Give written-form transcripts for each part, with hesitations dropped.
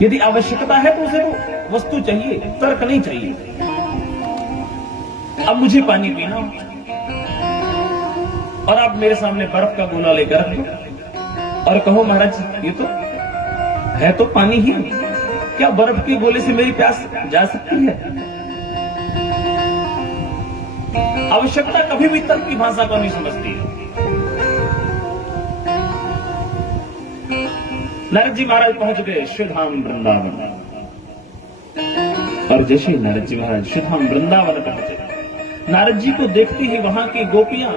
यदि आवश्यकता है तो उसे वो वस्तु चाहिए, तर्क नहीं चाहिए। अब मुझे पानी पीना और आप मेरे सामने बर्फ का गोला लेकर रख दो और कहो महाराज ये तो है तो पानी ही, क्या बर्फ के गोले से मेरी प्यास जा सकती है? आवश्यकता कभी भी तर्क की भाषा को नहीं समझती है। नारद जी महाराज पहुंच गए श्रीधाम वृंदावन, और जैसे नारद जी महाराज श्रीधाम वृंदावन पहुंचे, नारद जी को देखते ही वहां की गोपियां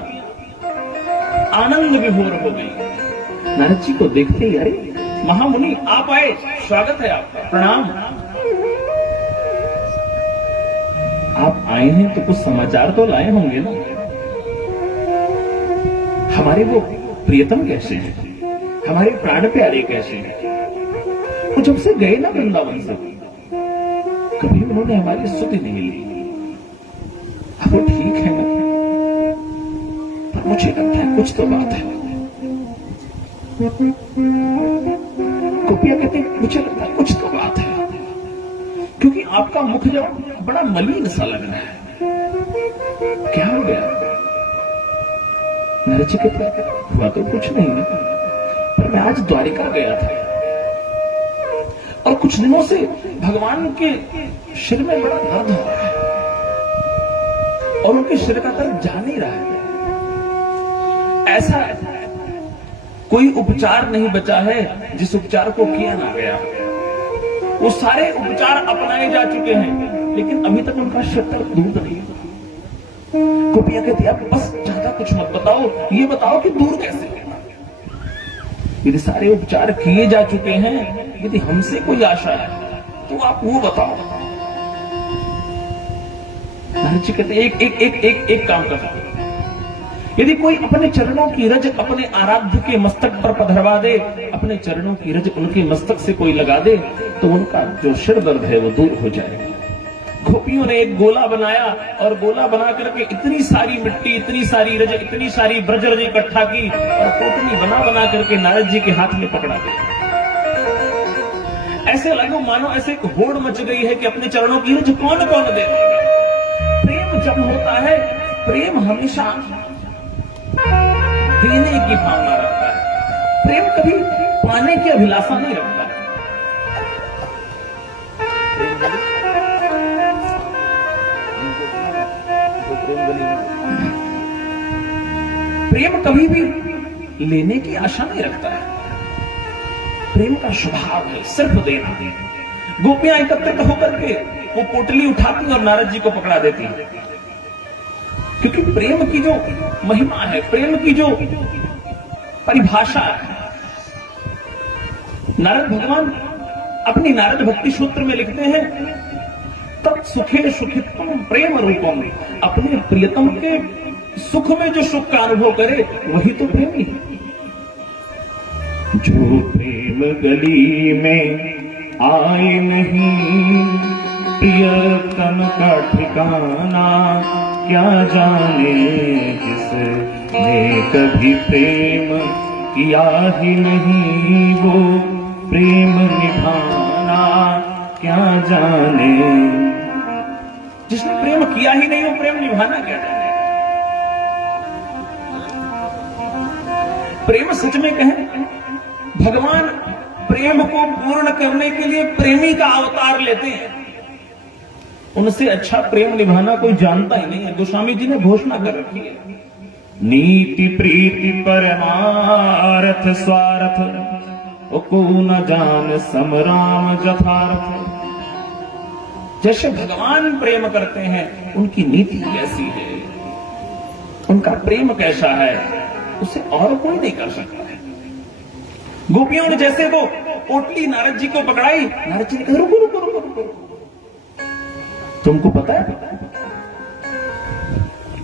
आनंद विभोर हो गई। नारद जी को देखते ही, अरे महामुनि आप आए, स्वागत है आपका, प्रणाम। आप आए हैं तो कुछ समाचार तो लाए होंगे ना? हमारे वो प्रियतम कैसे हैं, हमारे प्राण प्यारे कैसे हैं? वो जब से गए ना वृंदावन से, कभी उन्होंने हमारी स्तुति नहीं ली। अब वो ठीक है ना, पर मुझे लगता है कुछ तो बात है। गोपियां कहते हैं मुझे लगता है कुछ तो बात है, क्योंकि आपका मुख जो बड़ा मलिन सा लग रहा है, क्या हो गया? नारद जी कहते हुआ तो कुछ नहीं है, पर मैं आज द्वारिका गया था और कुछ दिनों से भगवान के सिर में बड़ा दर्द हो रहा है और उनके सिर का दर्द जा नहीं रहा है। ऐसा कोई उपचार नहीं बचा है जिस उपचार को किया ना गया। वो सारे उपचार अपनाए जा चुके हैं, लेकिन अभी तक उनका सिर दर्द दूर नहीं। गोपियां कहती अब बस ज्यादा कुछ मत बताओ, ये बताओ कि दूर कैसे है। यदि सारे उपचार किए जा चुके हैं, यदि हमसे कोई आशा है तो आप वो बताओ। नारद जी कहते एक काम कर सकते, यदि कोई अपने चरणों की रज अपने आराध्य के मस्तक पर पधरवा दे, अपने चरणों की रज उनके मस्तक से कोई लगा दे, तो उनका जो सिर दर्द है वो दूर हो जाएगा। गोपियों ने एक गोला बनाया और गोला बना करके इतनी सारी मिट्टी, इतनी सारी रज, इतनी सारी ब्रज रज इकट्ठा की और पोटली बना बना करके नारद जी के हाथ में पकड़ा दिया। ऐसे लगो मानो ऐसे एक होड़ मच गई है कि अपने चरणों की रज कौन कौन दे देगा। प्रेम जब होता है, प्रेम हमेशा देने की भावना रखता है, प्रेम कभी पाने की अभिलाषा नहीं रखता है। प्रेम कभी भी लेने की आशा नहीं रखता है। प्रेम का स्वभाव है सिर्फ देना। गोपियां एकत्रित होकर के वो पोटली उठाती और नारद जी को पकड़ा देती है, क्योंकि प्रेम की जो महिमा है, प्रेम की जो परिभाषा है, नारद भगवान अपनी नारद भक्ति सूत्र में लिखते हैं, तत् सुखे सुखित्वम प्रेम रूपम। अपने प्रियतम के सुख में जो सुख का अनुभव करे वही तो प्रेमी है। जो प्रेम गली में आए नहीं, प्रियतम का ठिकाना क्या जाने। जिसने कभी प्रेम किया ही नहीं, वो प्रेम निभाना क्या जाने। जिसने प्रेम किया ही नहीं वो प्रेम निभाना क्या जाने। प्रेम सच में कहें, भगवान प्रेम को पूर्ण करने के लिए प्रेमी का अवतार लेते हैं। उनसे अच्छा प्रेम निभाना कोई जानता ही नहीं है। गोस्वामी जी ने घोषणा कर रखी है, नीति प्रीति परमार्थ स्वार्थ को न जान समराम जथार्थ। जैसे भगवान प्रेम करते हैं, उनकी नीति कैसी है, उनका प्रेम कैसा है, उसे और कोई नहीं कर सकता है। गोपियों ने जैसे वो पोटली नारद जी को पकड़ाई, नारद जी ने कहा रुको रुको रुको रुको। तुमको पता है,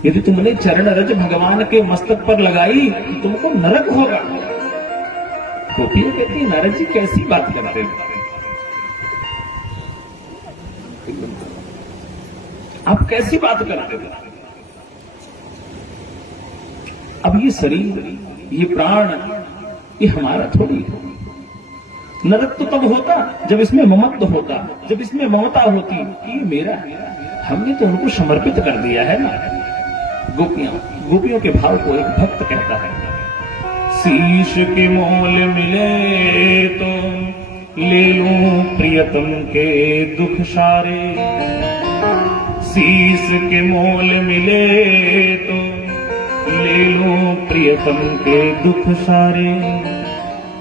यदि तुमने चरण रज भगवान के मस्तक पर लगाई तो तुमको नरक होगा। गोपियां कहती है नारद जी कैसी बात करते हो, आप कैसी बात करते हो। अब ये शरीर, ये प्राण, ये हमारा थोड़ी है, नरक तो तब होता जब इसमें ममत्व होता, जब इसमें ममता होती कि ये मेरा है, हमने तो उनको समर्पित कर दिया है ना। गोपियों के भाव को एक भक्त कहता है, शीश के मोल मिले तो ले लूं प्रियतम के दुख सारे, शीश के मोल मिले तो ले लूं प्रियतम के दुख सारे,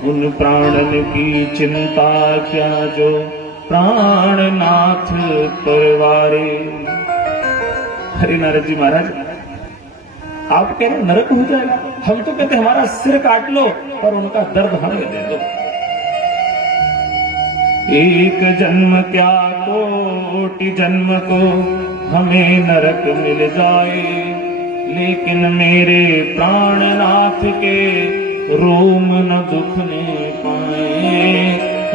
उन प्राणन की चिंता क्या जो प्राणनाथ परवारे। हरे नारद जी महाराज, आप कह रहे नरक हो जाएगा, हम तो कहते हमारा सिर काट लो पर उनका दर्द हमें दे दो। एक जन्म क्या कोटि जन्म को हमें नरक मिल जाए, लेकिन मेरे प्राणनाथ के रोम न दुखने पाए,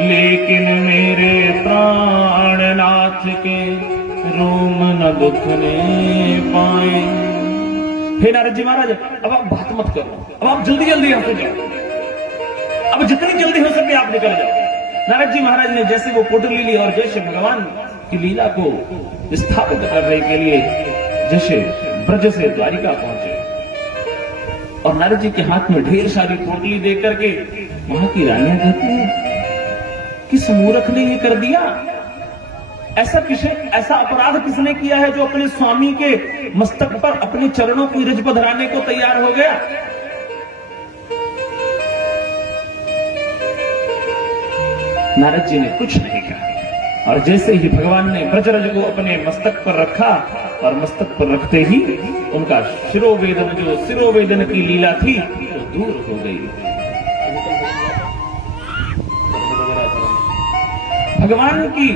लेकिन मेरे प्राणनाथ के रोम न दुखने पाए। हे नारद जी महाराज, अब आप बात मत करो, अब आप जल्दी जल्दी यहाँ से जाओ, अब जितनी जल्दी हो सके आप निकल जाओ। नारद जी महाराज ने जैसे वो पोटली ली और जैसे भगवान की लीला को स्थापित करने के लिए जैसे ब्रज से द्वारिका पहुंचे और नारद जी के हाथ में ढेर सारी पोटली दे करके वहां की रानियां कहती हैं, किस मूर्ख ने ये कर दिया, ऐसा अपराध किसने किया है जो अपने स्वामी के मस्तक पर अपने चरणों की रिज पधराने को तैयार हो गया। नारद जी ने कुछ नहीं कहा और जैसे ही भगवान ने ब्रजरज को अपने मस्तक पर रखा और मस्तक पर रखते ही उनका शिरोवेदन जो सिरोवेदन की लीला थी वो दूर हो गई। भगवान की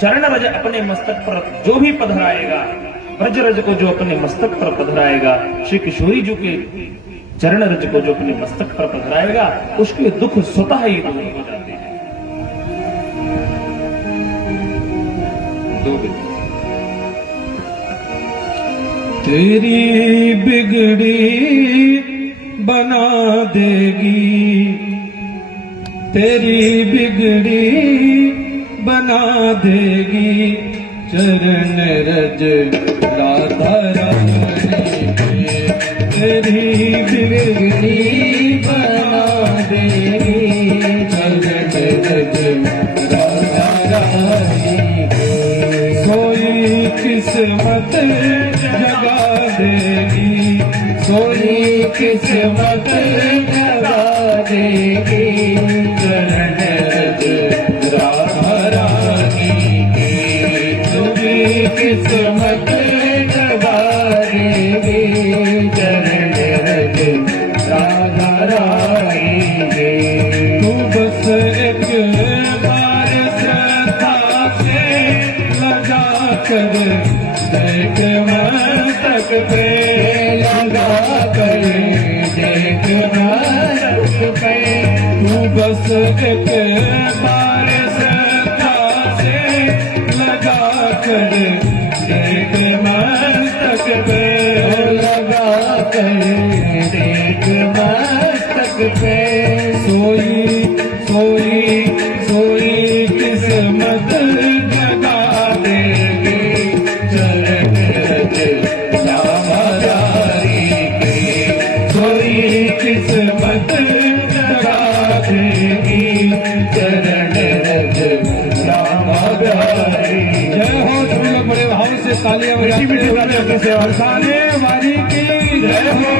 चरण रज अपने मस्तक पर जो भी पधराएगा, ब्रजरज को जो अपने मस्तक पर पधराएगा, श्री किशोरी जी के चरण रज को जो अपने मस्तक पर पधराएगा, उसके दुख स्वतः ही दूर हो जाते हैं। तेरी बिगड़ी बना देगी, तेरी बिगड़ी बना देगी, चरण रज राधा रानी के। तेरी बिगड़ी बना देगी, चरण रज राधा रानी के। सोई किस्मत जगा देगी, सोई किस्मत जगा देगी, चरण रज राधा रानी की। सोई किस्मत जगा देगी, चरण रज राधा रानी की। तू बस एक बार श्रद्धा से लगा कर देख मस्तक पे, लगा कर देख मस्तक पे। तू बस एक बार श्रद्धा से लगा कर देख मस्तक पे, लगा कर देख मस्तक पे। सोई सोई सोई किस्मत जगा देगी, चरण रज राधा रानी की। सोई किस्मत जगा देगी, चरण रज राधा रानी। जय हो। तुम लोग बड़े भाव से तालियां बजाते सेवा साले वाली की जय हो।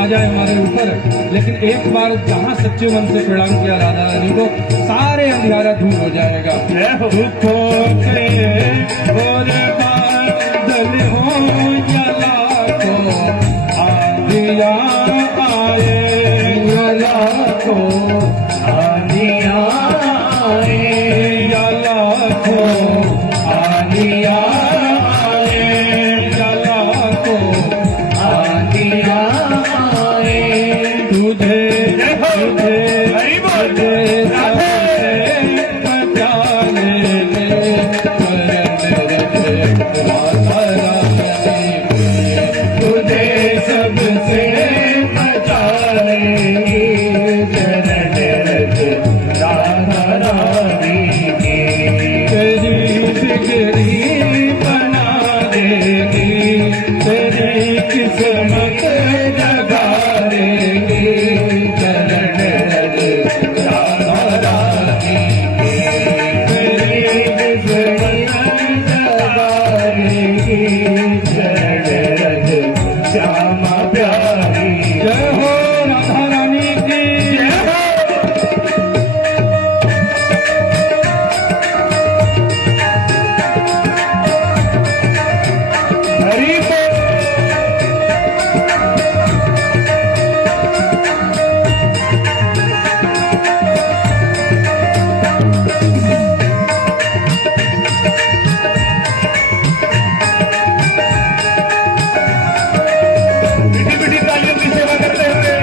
छा जाए हमारे ऊपर, लेकिन एक बार जहाँ सच्चे मन से प्रणाम किया राधा रानी को, सारे अंधियारा दूर हो जाएगा। दुखों के और बादल हो या लाखों आंधियाँ आए, या लाखों आंधियाँ आए, या लाखों आंधियाँ आए, या लाखों आंधियाँ आए, तुझे तुझे तुझे सबसे बचाने के राधा रानी, तुझे सबसे बचाने की चरण रज राधा रानी की, तेरी बिगड़ी बना देगी, तेरी किस्मत जगा देगी, चरण रज राधा रानी की, तेरी किस्मत जगा देगी, चरण रज श्यामा प्यारी। जय हो राधा रानी की जय हो। हरि बोल। मीठी तालियों की सेवा करते हुए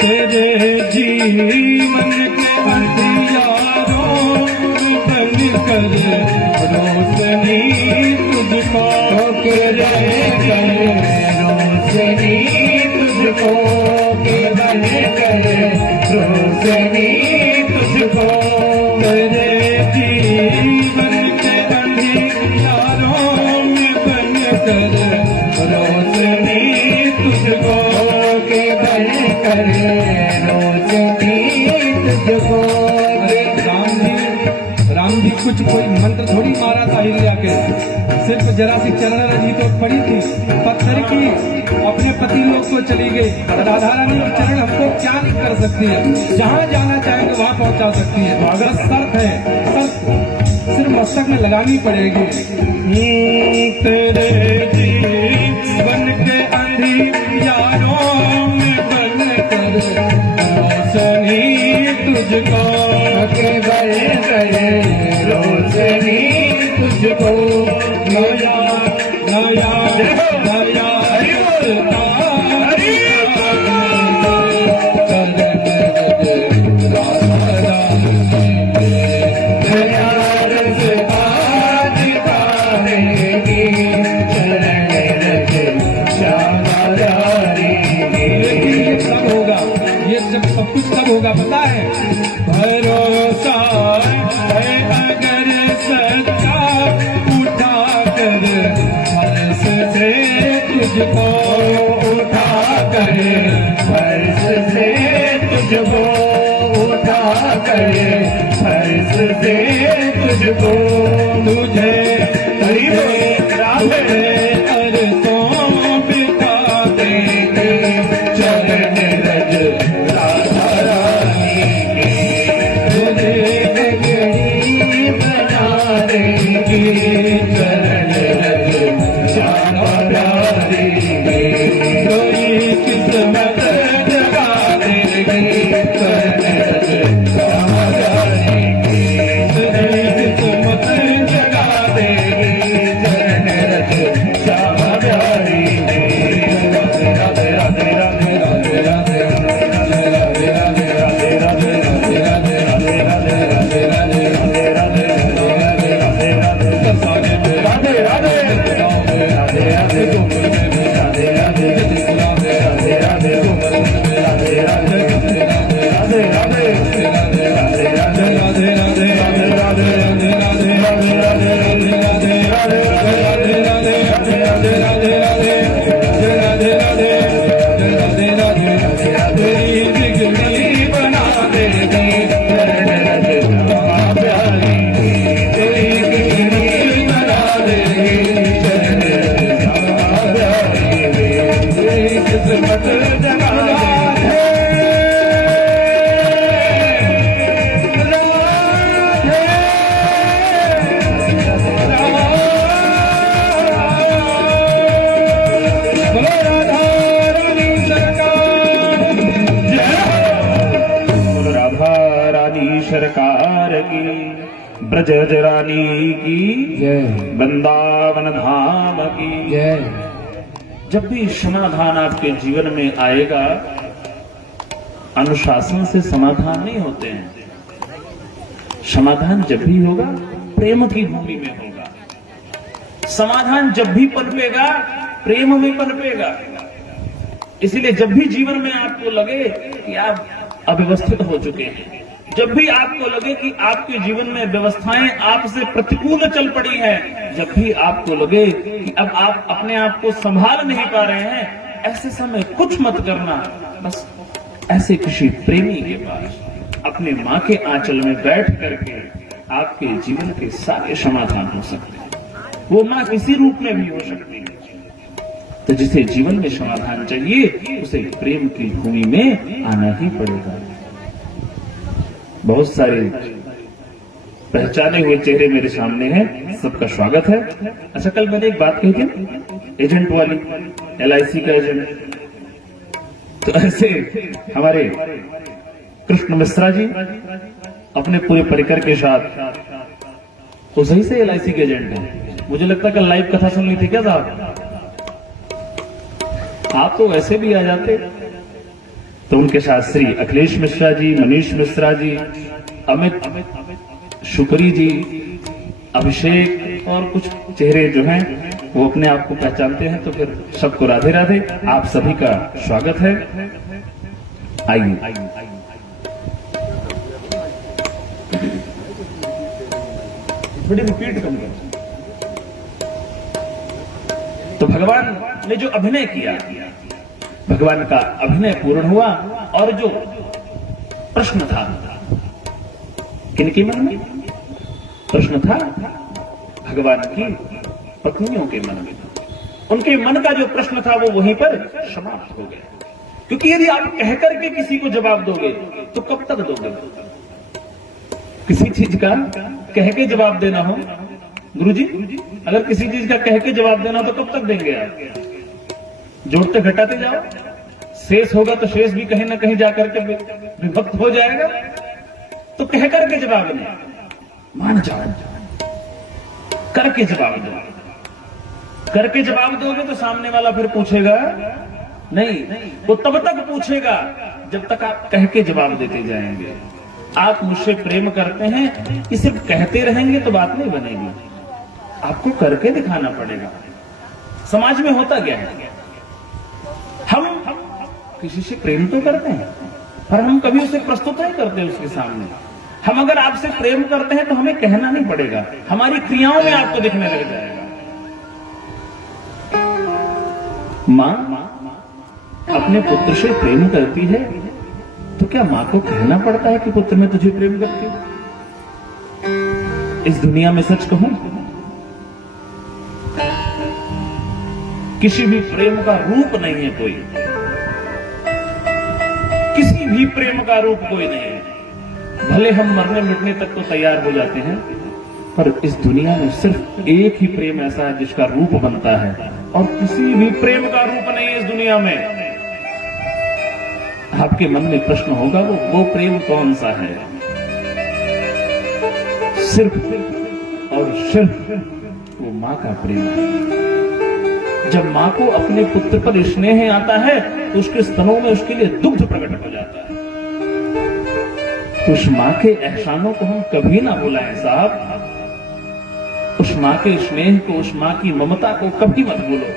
तेरे जीवन के अंधियारों में बन कर रोशनी तुझको, तेरे रोशनी तुझको, के बन कर रोशनी तुझको, तेरे जीवन के अंधियारों में बन कर रोशनी तुझको, के बन कर रोशनी तुझको। राम जी कुछ कोई मंत्र थोड़ी मारा था अहिल्या के, सिर्फ जरा सी चरण रजी तो पड़ी थी पत्थर की, अपने पति लोग को चली गई। राधा रानी और चरण हमको क्या नहीं कर सकती है, जहाँ जाना चाहेंगे वहाँ पहुँचा सकती है। अगर शर्त है, शर्त सिर्फ मस्तक में लगानी पड़ेगी। तेरे जीवन के अंधियारों में बन कर रोशनी तुझको, के बन कर रोशनी तुझको, नया नया नया सब कुछ कब होगा पता है? भरोसा है अगर सच्चा, उठा कर फर्श से तुझको, उठा कर फर्श से तुझको, उठा कर फर्श से तुझको, तुझे राधे अरसों बिता देंगे चरण रज राधा रानी की, तुझे बिगड़ी बना देंगी चरण रज श्यामा प्यारी की, कोई किस्मत जगा देगी चरण रज श्यामा प्यारी की, तुझे किस्मत जगा देगी चरण रज बिहार की, ब्रज रानी की जय, वृंदावन धाम की जय। जब भी समाधान आपके जीवन में आएगा, अनुशासन से समाधान नहीं होते हैं। समाधान जब भी होगा प्रेम की भूमि में होगा। समाधान जब भी पनपेगा प्रेम में पनपेगा। इसलिए जब भी जीवन में आपको लगे कि आप अव्यवस्थित हो चुके हैं, जब भी आपको लगे कि आपके जीवन में व्यवस्थाएं आपसे प्रतिकूल चल पड़ी हैं, जब भी आपको लगे कि अब आप अपने आप को संभाल नहीं पा रहे हैं, ऐसे समय कुछ मत करना। बस ऐसे किसी प्रेमी के पास अपने मां के आंचल में बैठ करके आपके जीवन के सारे समाधान हो सकते हैं। वो मां किसी रूप में भी हो सकती है। तो जिसे जीवन में समाधान चाहिए उसे प्रेम की भूमि में आना ही पड़ेगा। बहुत सारे पहचाने हुए चेहरे मेरे सामने हैं, सबका स्वागत है। अच्छा, कल मैंने एक बात कही थी एजेंट वाली, LIC का एजेंट। तो ऐसे हमारे कृष्ण मिश्रा जी अपने पूरे परिकर के साथ तो सही से LIC के एजेंट हैं। मुझे लगता है कल लाइव कथा सुननी थी क्या साहब? आप तो वैसे भी आ जाते। तो उनके साथ श्री अखिलेश मिश्रा जी, मनीष मिश्रा जी, अमित शुक्री जी, अभिषेक और कुछ चेहरे जो हैं वो अपने आप को पहचानते हैं। तो फिर सबको राधे राधे, आप सभी का स्वागत है। आइए। थोड़ी रिपीट कम कर। तो भगवान ने जो अभिनय किया, भगवान का अभिनय पूर्ण हुआ। और जो प्रश्न था किनके मन में? प्रश्न था भगवान की पत्नियों के मन में। उनके मन का जो प्रश्न था वो वहीं पर समाप्त हो गया। क्योंकि यदि आप कह करके किसी को जवाब दोगे तो कब तक दोगे? किसी चीज का कह के जवाब देना हो, गुरुजी, अगर किसी चीज का कह के जवाब देना हो तो कब तक देंगे आप? जोड़ते घटाते जाओ, शेष होगा तो शेष भी कहीं ना कहीं जाकर के विभक्त हो जाएगा। तो कह करके जवाब नहीं, मान जाओ, करके जवाब दो। करके जवाब दोगे तो सामने वाला फिर पूछेगा नहीं, वो तब तक पूछेगा जब तक आप कह के जवाब देते जाएंगे। आप मुझसे प्रेम करते हैं कि सिर्फ कहते रहेंगे तो बात नहीं बनेगी, आपको करके दिखाना पड़ेगा। समाज में होता क्या है, हम किसी से प्रेम तो करते हैं पर हम कभी उसे प्रस्तुत नहीं करते उसके सामने। हम अगर आपसे प्रेम करते हैं तो हमें कहना नहीं पड़ेगा, हमारी क्रियाओं में आपको दिखने लग जाएगा। मां अपने पुत्र से प्रेम करती है तो क्या मां को कहना पड़ता है कि पुत्र मैं तुझे प्रेम करती हूं? इस दुनिया में सच कहूं, किसी भी प्रेम का रूप नहीं है कोई, किसी भी प्रेम का रूप कोई नहीं है। भले हम मरने मिटने तक तो तैयार हो जाते हैं, पर इस दुनिया में सिर्फ एक ही प्रेम ऐसा है जिसका रूप बनता है, और किसी भी प्रेम का रूप नहीं है इस दुनिया में। आपके मन में प्रश्न होगा वो प्रेम कौन सा है? सिर्फ और सिर्फ वो मां का प्रेम है। जब मां को अपने पुत्र पर स्नेह आता है तो उसके स्तनों में उसके लिए दुग्ध प्रकट हो जाता है। तो उस मां के एहसानों को हम कभी ना भुलाएं साहब। उस मां के स्नेह को, उस मां की ममता को कभी मत भूलो,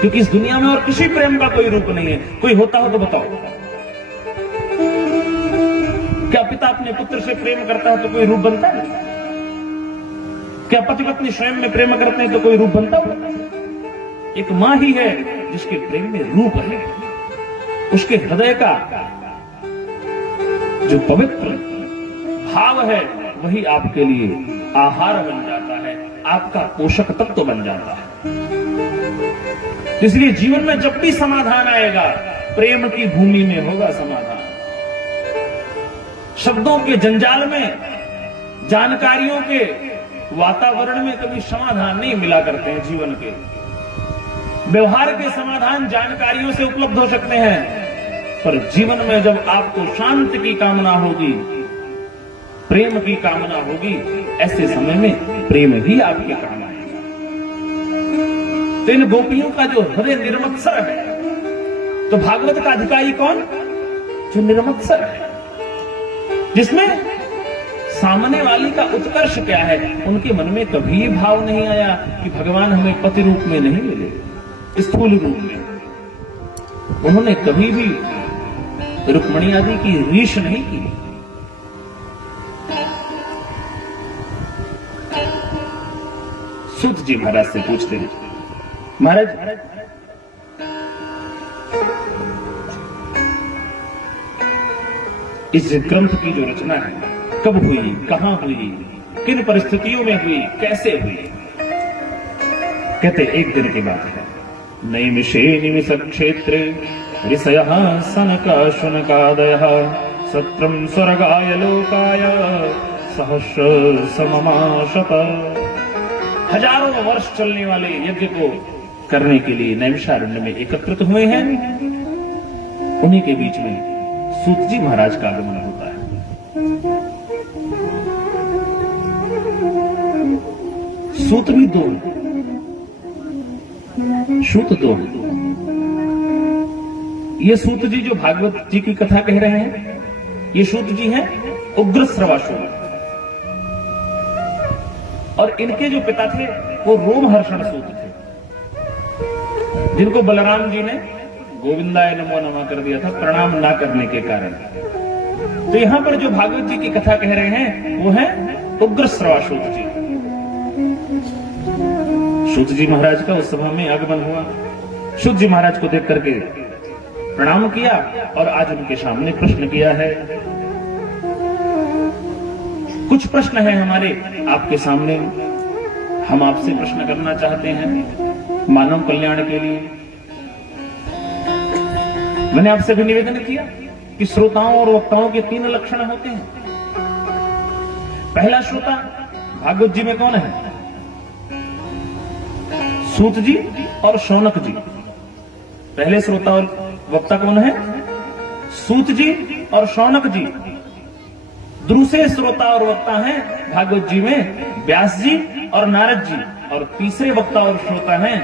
क्योंकि इस दुनिया में और किसी प्रेम का कोई रूप नहीं है। कोई होता हो तो बताओ, क्या पिता अपने पुत्र से प्रेम करता है तो कोई रूप बनता है? क्या पति पत्नी स्वयं में प्रेम करते हैं तो कोई रूप बनता है? एक मां ही है जिसके प्रेम में रूप है। उसके हृदय का जो पवित्र भाव है वही आपके लिए आहार बन जाता है, आपका पोषक तत्व बन जाता है। इसलिए जीवन में जब भी समाधान आएगा प्रेम की भूमि में होगा समाधान। शब्दों के जंजाल में, जानकारियों के वातावरण में कभी समाधान नहीं मिला करते हैं जीवन के। व्यवहार के समाधान जानकारियों से उपलब्ध हो सकते हैं, पर जीवन में जब आपको शांति की कामना होगी, प्रेम की कामना होगी, ऐसे समय में प्रेम ही आपके काम आएगा। तो इन गोपियों का जो हृदय निर्मत्सर है, तो भागवत का अधिकारी कौन? जो निर्मत्सर है, जिसमें सामने वाली का उत्कर्ष क्या है, उनके मन में कभी भाव नहीं आया कि भगवान हमें पति रूप में नहीं मिले, स्थूल रूप में। उन्होंने कभी भी रुक्मणी आदि की रीश नहीं की। सूत जी महाराज से पूछते हैं, महाराज इस ग्रंथ की जो रचना है कब हुई, कहां हुई, किन परिस्थितियों में हुई, कैसे हुई? कहते एक दिन की बात है। नैमिषे निमिष क्षेत्रे ऋषयः सनकाशुनकादयः सत्रं स्वर्गाय लोकाय सहस्र सममाशत। हजारों वर्ष चलने वाले यज्ञ को करने के लिए नैमिषारण्य में एकत्रित हुए हैं। उन्हीं के बीच में सूत जी महाराज का आगमन होता है। सूत भी दो, सूत दो। ये सूत जी जो भागवत जी की कथा कह रहे हैं, ये सूत जी हैं उग्र श्रवासुर, और इनके जो पिता थे वो रोमहर्षण सूत थे, जिनको बलराम जी ने गोविंदाय नमो नमः कर दिया था प्रणाम ना करने के कारण। तो यहां पर जो भागवत जी की कथा कह रहे हैं वो है उग्र श्रवासुर जी। सूत जी महाराज का उस सभा में आगमन हुआ। सूत जी महाराज को देख करके प्रणाम किया और आज उनके सामने प्रश्न किया है। कुछ प्रश्न है हमारे आपके सामने, हम आपसे प्रश्न करना चाहते हैं मानव कल्याण के लिए। मैंने आपसे भी निवेदन किया कि श्रोताओं और वक्ताओं के 3 लक्षण होते हैं। पहला श्रोता भागवत जी में कौन है? सूत जी और शौनक जी। पहले श्रोता और वक्ता कौन है? सूत जी और शौनक जी। दूसरे श्रोता और वक्ता हैं भागवत जी में व्यास जी और नारद जी, और तीसरे वक्ता और श्रोता हैं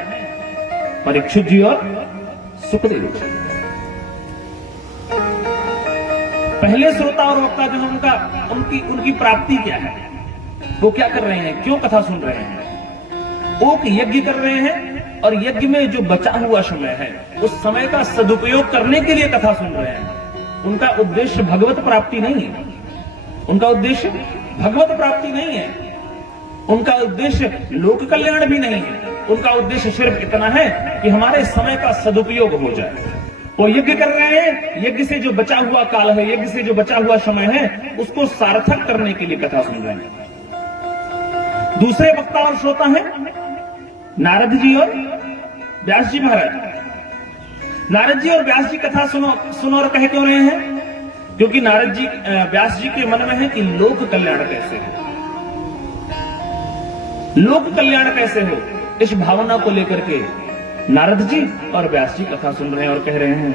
परीक्षित जी और सुखदेव जी। पहले श्रोता और वक्ता जो है उनकी प्राप्ति क्या है, वो क्या कर रहे हैं, क्यों कथा सुन रहे हैं? वो यज्ञ कर रहे हैं, और यज्ञ में जो बचा हुआ समय है उस समय का सदुपयोग करने के लिए कथा सुन रहे हैं। उनका उद्देश्य भगवत प्राप्ति नहीं है, उनका उद्देश्य भगवत प्राप्ति नहीं है, उनका उद्देश्य लोक कल्याण भी नहीं है। उनका उद्देश्य सिर्फ इतना है कि हमारे समय का सदुपयोग हो जाए। वो यज्ञ कर रहे हैं, यज्ञ से जो बचा हुआ काल है, यज्ञ से जो बचा हुआ समय है, उसको सार्थक करने के लिए कथा सुन रहे हैं। दूसरे वक्ता और श्रोता हैं नारद जी और व्यास जी महाराज। नारद जी और व्यास जी कथा सुनो और कह क्यों रहे हैं? क्योंकि नारद जी व्यास जी के मन में है कि लोक कल्याण कैसे हो, लोक कल्याण कैसे हो, इस भावना को लेकर के नारद जी और व्यास जी कथा सुन रहे हैं और कह रहे हैं।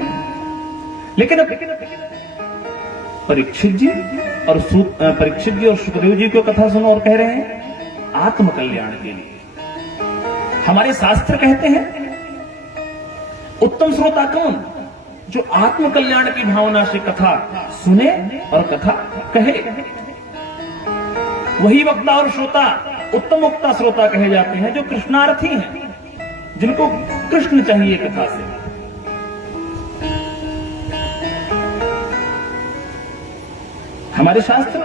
लेकिन परीक्षित जी और सुखदेव जी को कथा सुनो और कह रहे हैं आत्म कल्याण के लिए। हमारे शास्त्र कहते हैं उत्तम श्रोता कौन? जो आत्म कल्याण की भावना से कथा सुने और कथा कहे। वही वक्ता और श्रोता उत्तम वक्ता श्रोता कहे जाते हैं जो कृष्णार्थी हैं, जिनको कृष्ण चाहिए कथा से। हमारे शास्त्र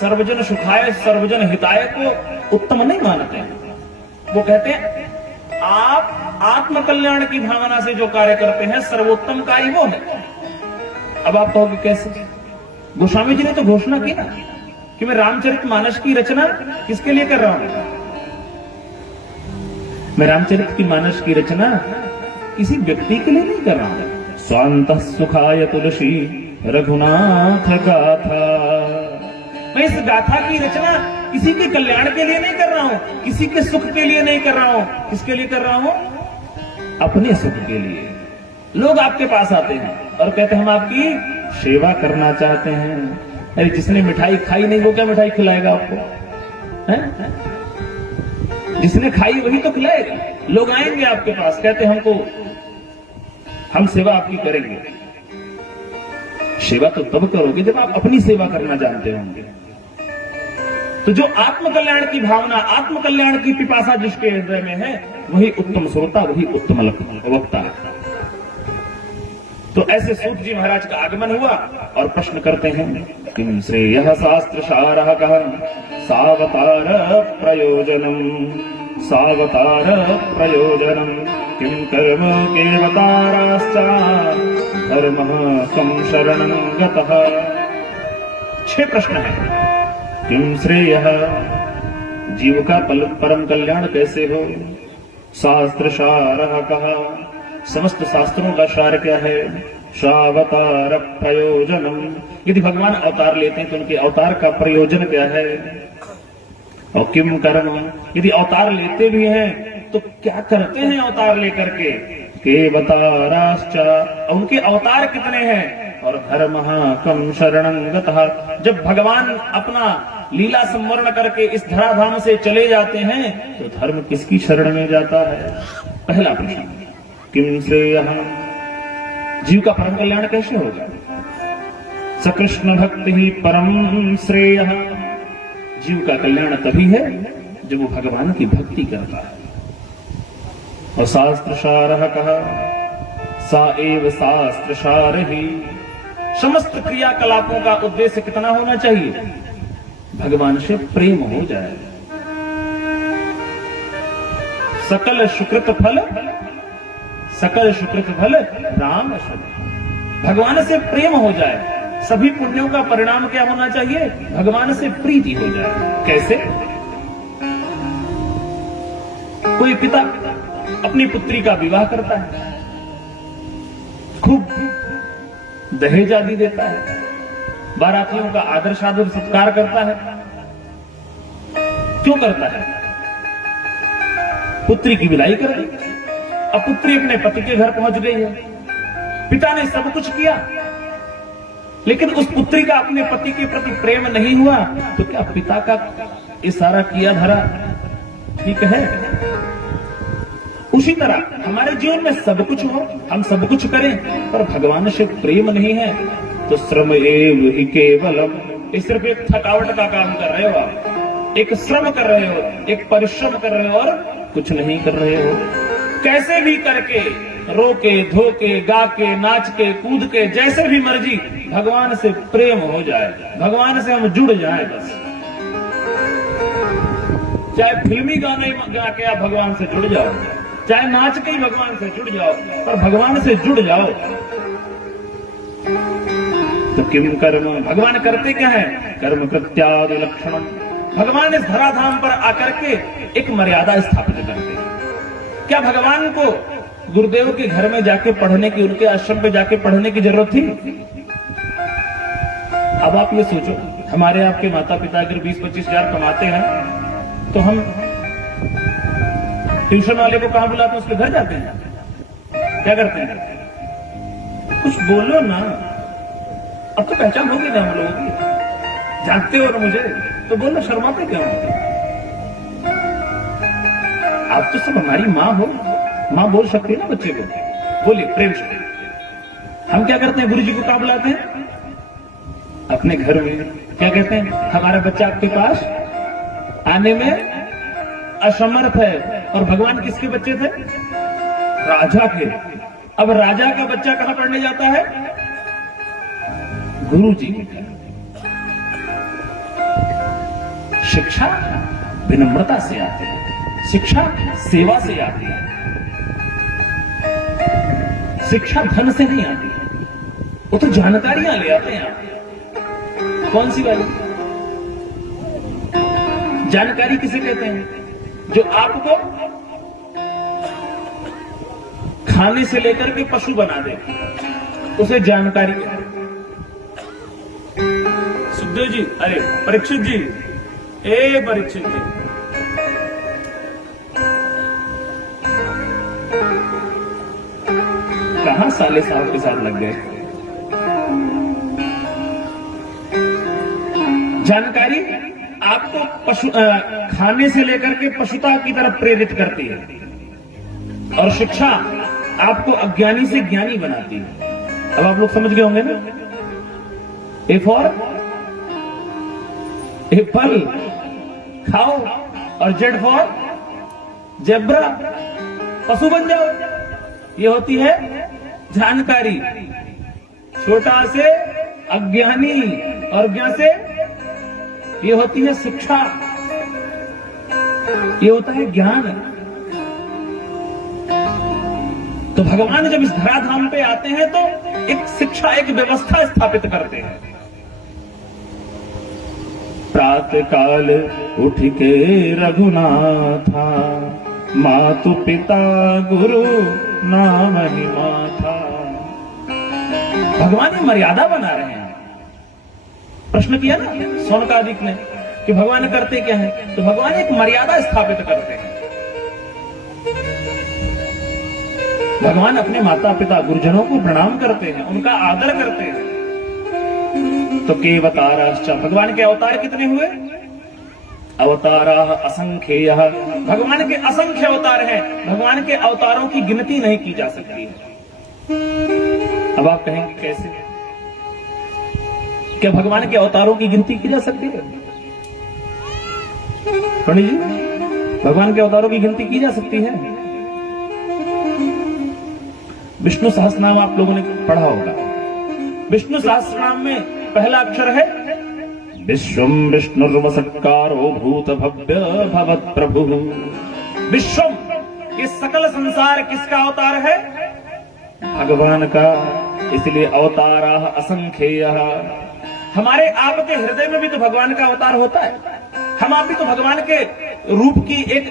सर्वजन सुखाय सर्वजन हिताय को उत्तम नहीं मानते हैं। वो कहते हैं आप आत्म कल्याण की भावना से जो कार्य करते हैं सर्वोत्तम कार्य वो है। अब आप कहोगे कैसे? गोस्वामी जी ने तो घोषणा की ना कि मैं रामचरितमानस की रचना किसके लिए कर रहा हूं? मैं रामचरितमानस की रचना किसी व्यक्ति के लिए नहीं कर रहा हूं। स्वांतः सुखाय तुलसी रघुनाथ गाथा। मैं इस गाथा की रचना किसी के कल्याण के लिए नहीं कर रहा हूं, किसी के सुख के लिए नहीं कर रहा हूं। किसके लिए कर रहा हूं? अपने सुख के लिए। लोग आपके पास आते हैं और कहते हैं हम आपकी सेवा करना चाहते हैं, अरे जिसने मिठाई खाई नहीं वो क्या मिठाई खिलाएगा आपको, हैं? जिसने खाई वही तो खिलाएगा। लोग आएंगे आपके पास, कहते हम सेवा आपकी करेंगे। सेवा तो तब करोगे जब आप अपनी सेवा करना जानते होंगे। तो जो आत्मकल्याण की भावना, आत्मकल्याण की पिपासा जिसके हृदय में है, वही उत्तम श्रोता, वही उत्तम वक्ता है। तो ऐसे सूत जी महाराज का आगमन हुआ और प्रश्न करते हैं, किम श्रेयः शास्त्र सारः कः सावतार प्रयोजनम, सावतार प्रयोजनम किम कर्म केवताराश्च धर्मः कं शरणं गतः। 6 प्रश्न है। किम श्रेयः, जीव का परम कल्याण कैसे हो। शास्त्र सारः कः, समस्त शास्त्रों का सार क्या है। सावतार प्रयोजनम, यदि भगवान अवतार लेते हैं तो उनके अवतार का प्रयोजन क्या है। और किम कर्म, यदि अवतार लेते भी हैं तो क्या करते हैं अवतार लेकर के। केवताराश्च, उनके अवतार कितने हैं। और धर्मः कं शरणं गतः, जब भगवान अपना लीला संवरण करके इस धराधाम से चले जाते हैं तो धर्म किसकी शरण में जाता है। पहला प्रश्न, किम श्रेयः, जीव का परम कल्याण कैसे होगा। सकृष्ण भक्ति ही परम श्रेयः, जीव का कल्याण तभी है जब वो भगवान की भक्ति करता है। और शास्त्र सारः कहा, सा एव शास्त्र सारहि, समस्त क्रियाकलापों का उद्देश्य कितना होना चाहिए। भगवान से प्रेम हो जाए। सकल सुकृत फल, सकल सुकृत फल राम शरण, भगवान से प्रेम हो जाए। सभी पुण्यों का परिणाम क्या होना चाहिए, भगवान से प्रीति हो जाए। कैसे। कोई पिता अपनी पुत्री का विवाह करता है, खूब दहेज आदि देता है, बारातियों का आदर सादर सत्कार करता है। क्यों करता है। पुत्री की विदाई कर दी, अब पुत्री अपने पति के घर पहुंच गई है। पिता ने सब कुछ किया लेकिन उस पुत्री का अपने पति के प्रति प्रेम नहीं हुआ, तो क्या पिता का इशारा किया धरा ठीक है। उसी तरह हमारे जीवन में सब कुछ हो, हम सब कुछ करें, पर भगवान से प्रेम नहीं है तो श्रम एव हि केवलम, सिर्फ एक थकावट का काम कर रहे हो आप, एक श्रम कर रहे हो, एक परिश्रम कर रहे हो और कुछ नहीं कर रहे हो। कैसे भी करके, रोके धोके, गा के, नाच के, कूद के, जैसे भी मर्जी भगवान से प्रेम हो जाए, भगवान से हम जुड़ जाए बस। चाहे फिल्मी गाने गा के आप भगवान से जुड़ जाओ, चाहे नाच के ही भगवान से जुड़ जाओ, पर भगवान से जुड़ जाओ। तो किम कर्म, भगवान करते क्या है। कर्म कृत्यादि लक्षणम, भगवान इस धराधाम पर आकर के एक मर्यादा स्थापित करते हैं। क्या भगवान को गुरुदेव के घर में जाके पढ़ने की, उनके आश्रम पे जाके पढ़ने की जरूरत थी। अब आप ये सोचो, हमारे आपके माता पिता अगर 20-25 हजार कमाते हैं तो हम ट्यूशन वाले को कहां बुलाते हैं, उसके घर जाते हैं, क्या करते हैं। कुछ बोलो ना, अब तो पहचान होगी ना हम लोगों की, जानते हो ना मुझे, तो बोलो, शर्माते क्यों। आप तो सब हमारी माँ हो, माँ बोल सकती है ना बच्चे को, बोलिए प्रेम से। हम क्या करते हैं, गुरु जी को कहां बुलाते हैं, अपने घर में। क्या कहते हैं, हमारा बच्चा आपके पास आने में असमर्थ है। और भगवान किसके बच्चे थे, राजा के। अब राजा का बच्चा कहां पढ़ने जाता है, गुरु जी के घर। शिक्षा विनम्रता से आती है, शिक्षा सेवा से आती है, शिक्षा धन से नहीं आती, वो तो जानकारियां ले आते हैं आप। कौन सी वाली जानकारी किसे कहते हैं, जो आपको खाने से लेकर के पशु बना दे, उसे जानकारी कहते हैं। सुखदेव जी, अरे परीक्षित जी, ए परीक्षित जी, कहां साले साहब के साथ लग गए। जानकारी आपको खाने से लेकर के पशुता की तरफ प्रेरित करती है, और शिक्षा आपको अज्ञानी से ज्ञानी बनाती है। अब आप लोग समझ गए होंगे ना। ए फॉर एप्पल खाओ, और जेड फॉर जेब्रा, पशु बन जाओ। ये होती है जानकारी। छोटा से अज्ञानी, और ज्ञान से ये होती है शिक्षा, ये होता है ज्ञान। तो भगवान जब इस धराधाम पे आते हैं तो एक शिक्षा, एक व्यवस्था स्थापित करते हैं। प्रातः काल उठ के रघुनाथा, मातु पिता गुरु नाम निमाथा। भगवान ने मर्यादा बना रहे हैं। प्रश्न किया ना शौनकादिक ने कि भगवान करते क्या है, तो भगवान एक मर्यादा स्थापित करते हैं। भगवान अपने माता पिता गुरुजनों को प्रणाम करते हैं, उनका आदर करते हैं। तो के अवताराश्च, भगवान के अवतार कितने हुए? अवतारा असंख्य। भगवान के असंख्य अवतार हैं। भगवान के अवतारों की गिनती नहीं की जा सकती है। अब आप कहेंगे कैसे? क्या भगवान के अवतारों की गिनती की जा सकती है? पंडित जी, भगवान के अवतारों की गिनती की जा सकती है? विष्णु सहस्रनाम आप लोगों ने पढ़ा होगा। विष्णु सहस्रनाम में पहला अक्षर है विश्वम विष्णुर्वसत्कारो भूत भव्य भवत प्रभु। विश्वम, ये सकल संसार किसका अवतार है? भगवान का। इसलिए अवतारा असंख्य। हमारे आपके हृदय में भी तो भगवान का अवतार होता है। हम आप भी तो भगवान के रूप की एक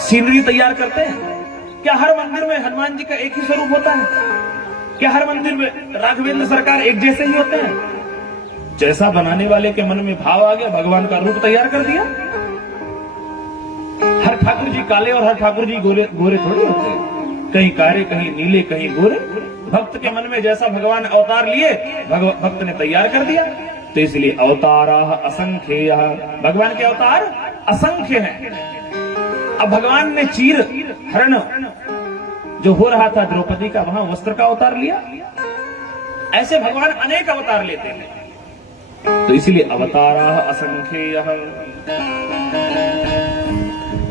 सीनरी तैयार करते हैं। क्या हर मंदिर में हनुमान जी का एक ही स्वरूप होता है? क्या हर मंदिर में राघवेंद्र सरकार एक जैसे ही होते हैं? जैसा बनाने वाले के मन में भाव आ गया, भगवान का रूप तैयार कर दिया। हर ठाकुर जी काले और हर ठाकुर जी गोरे गोरे थोड़े होते हैं। कहीं काले, कहीं नीले, कहीं गोरे। भक्त के मन में जैसा भगवान अवतार लिए, भक्त ने तैयार कर दिया। तो इसलिए अवतारा असंख्य। भगवान के अवतार असंख्य हैं। अब भगवान ने चीर हरण जो हो रहा था द्रौपदी का, वहां वस्त्र का अवतार लिया। ऐसे भगवान अनेक अवतार लेते हैं। तो इसीलिए अवतारा असंख्य।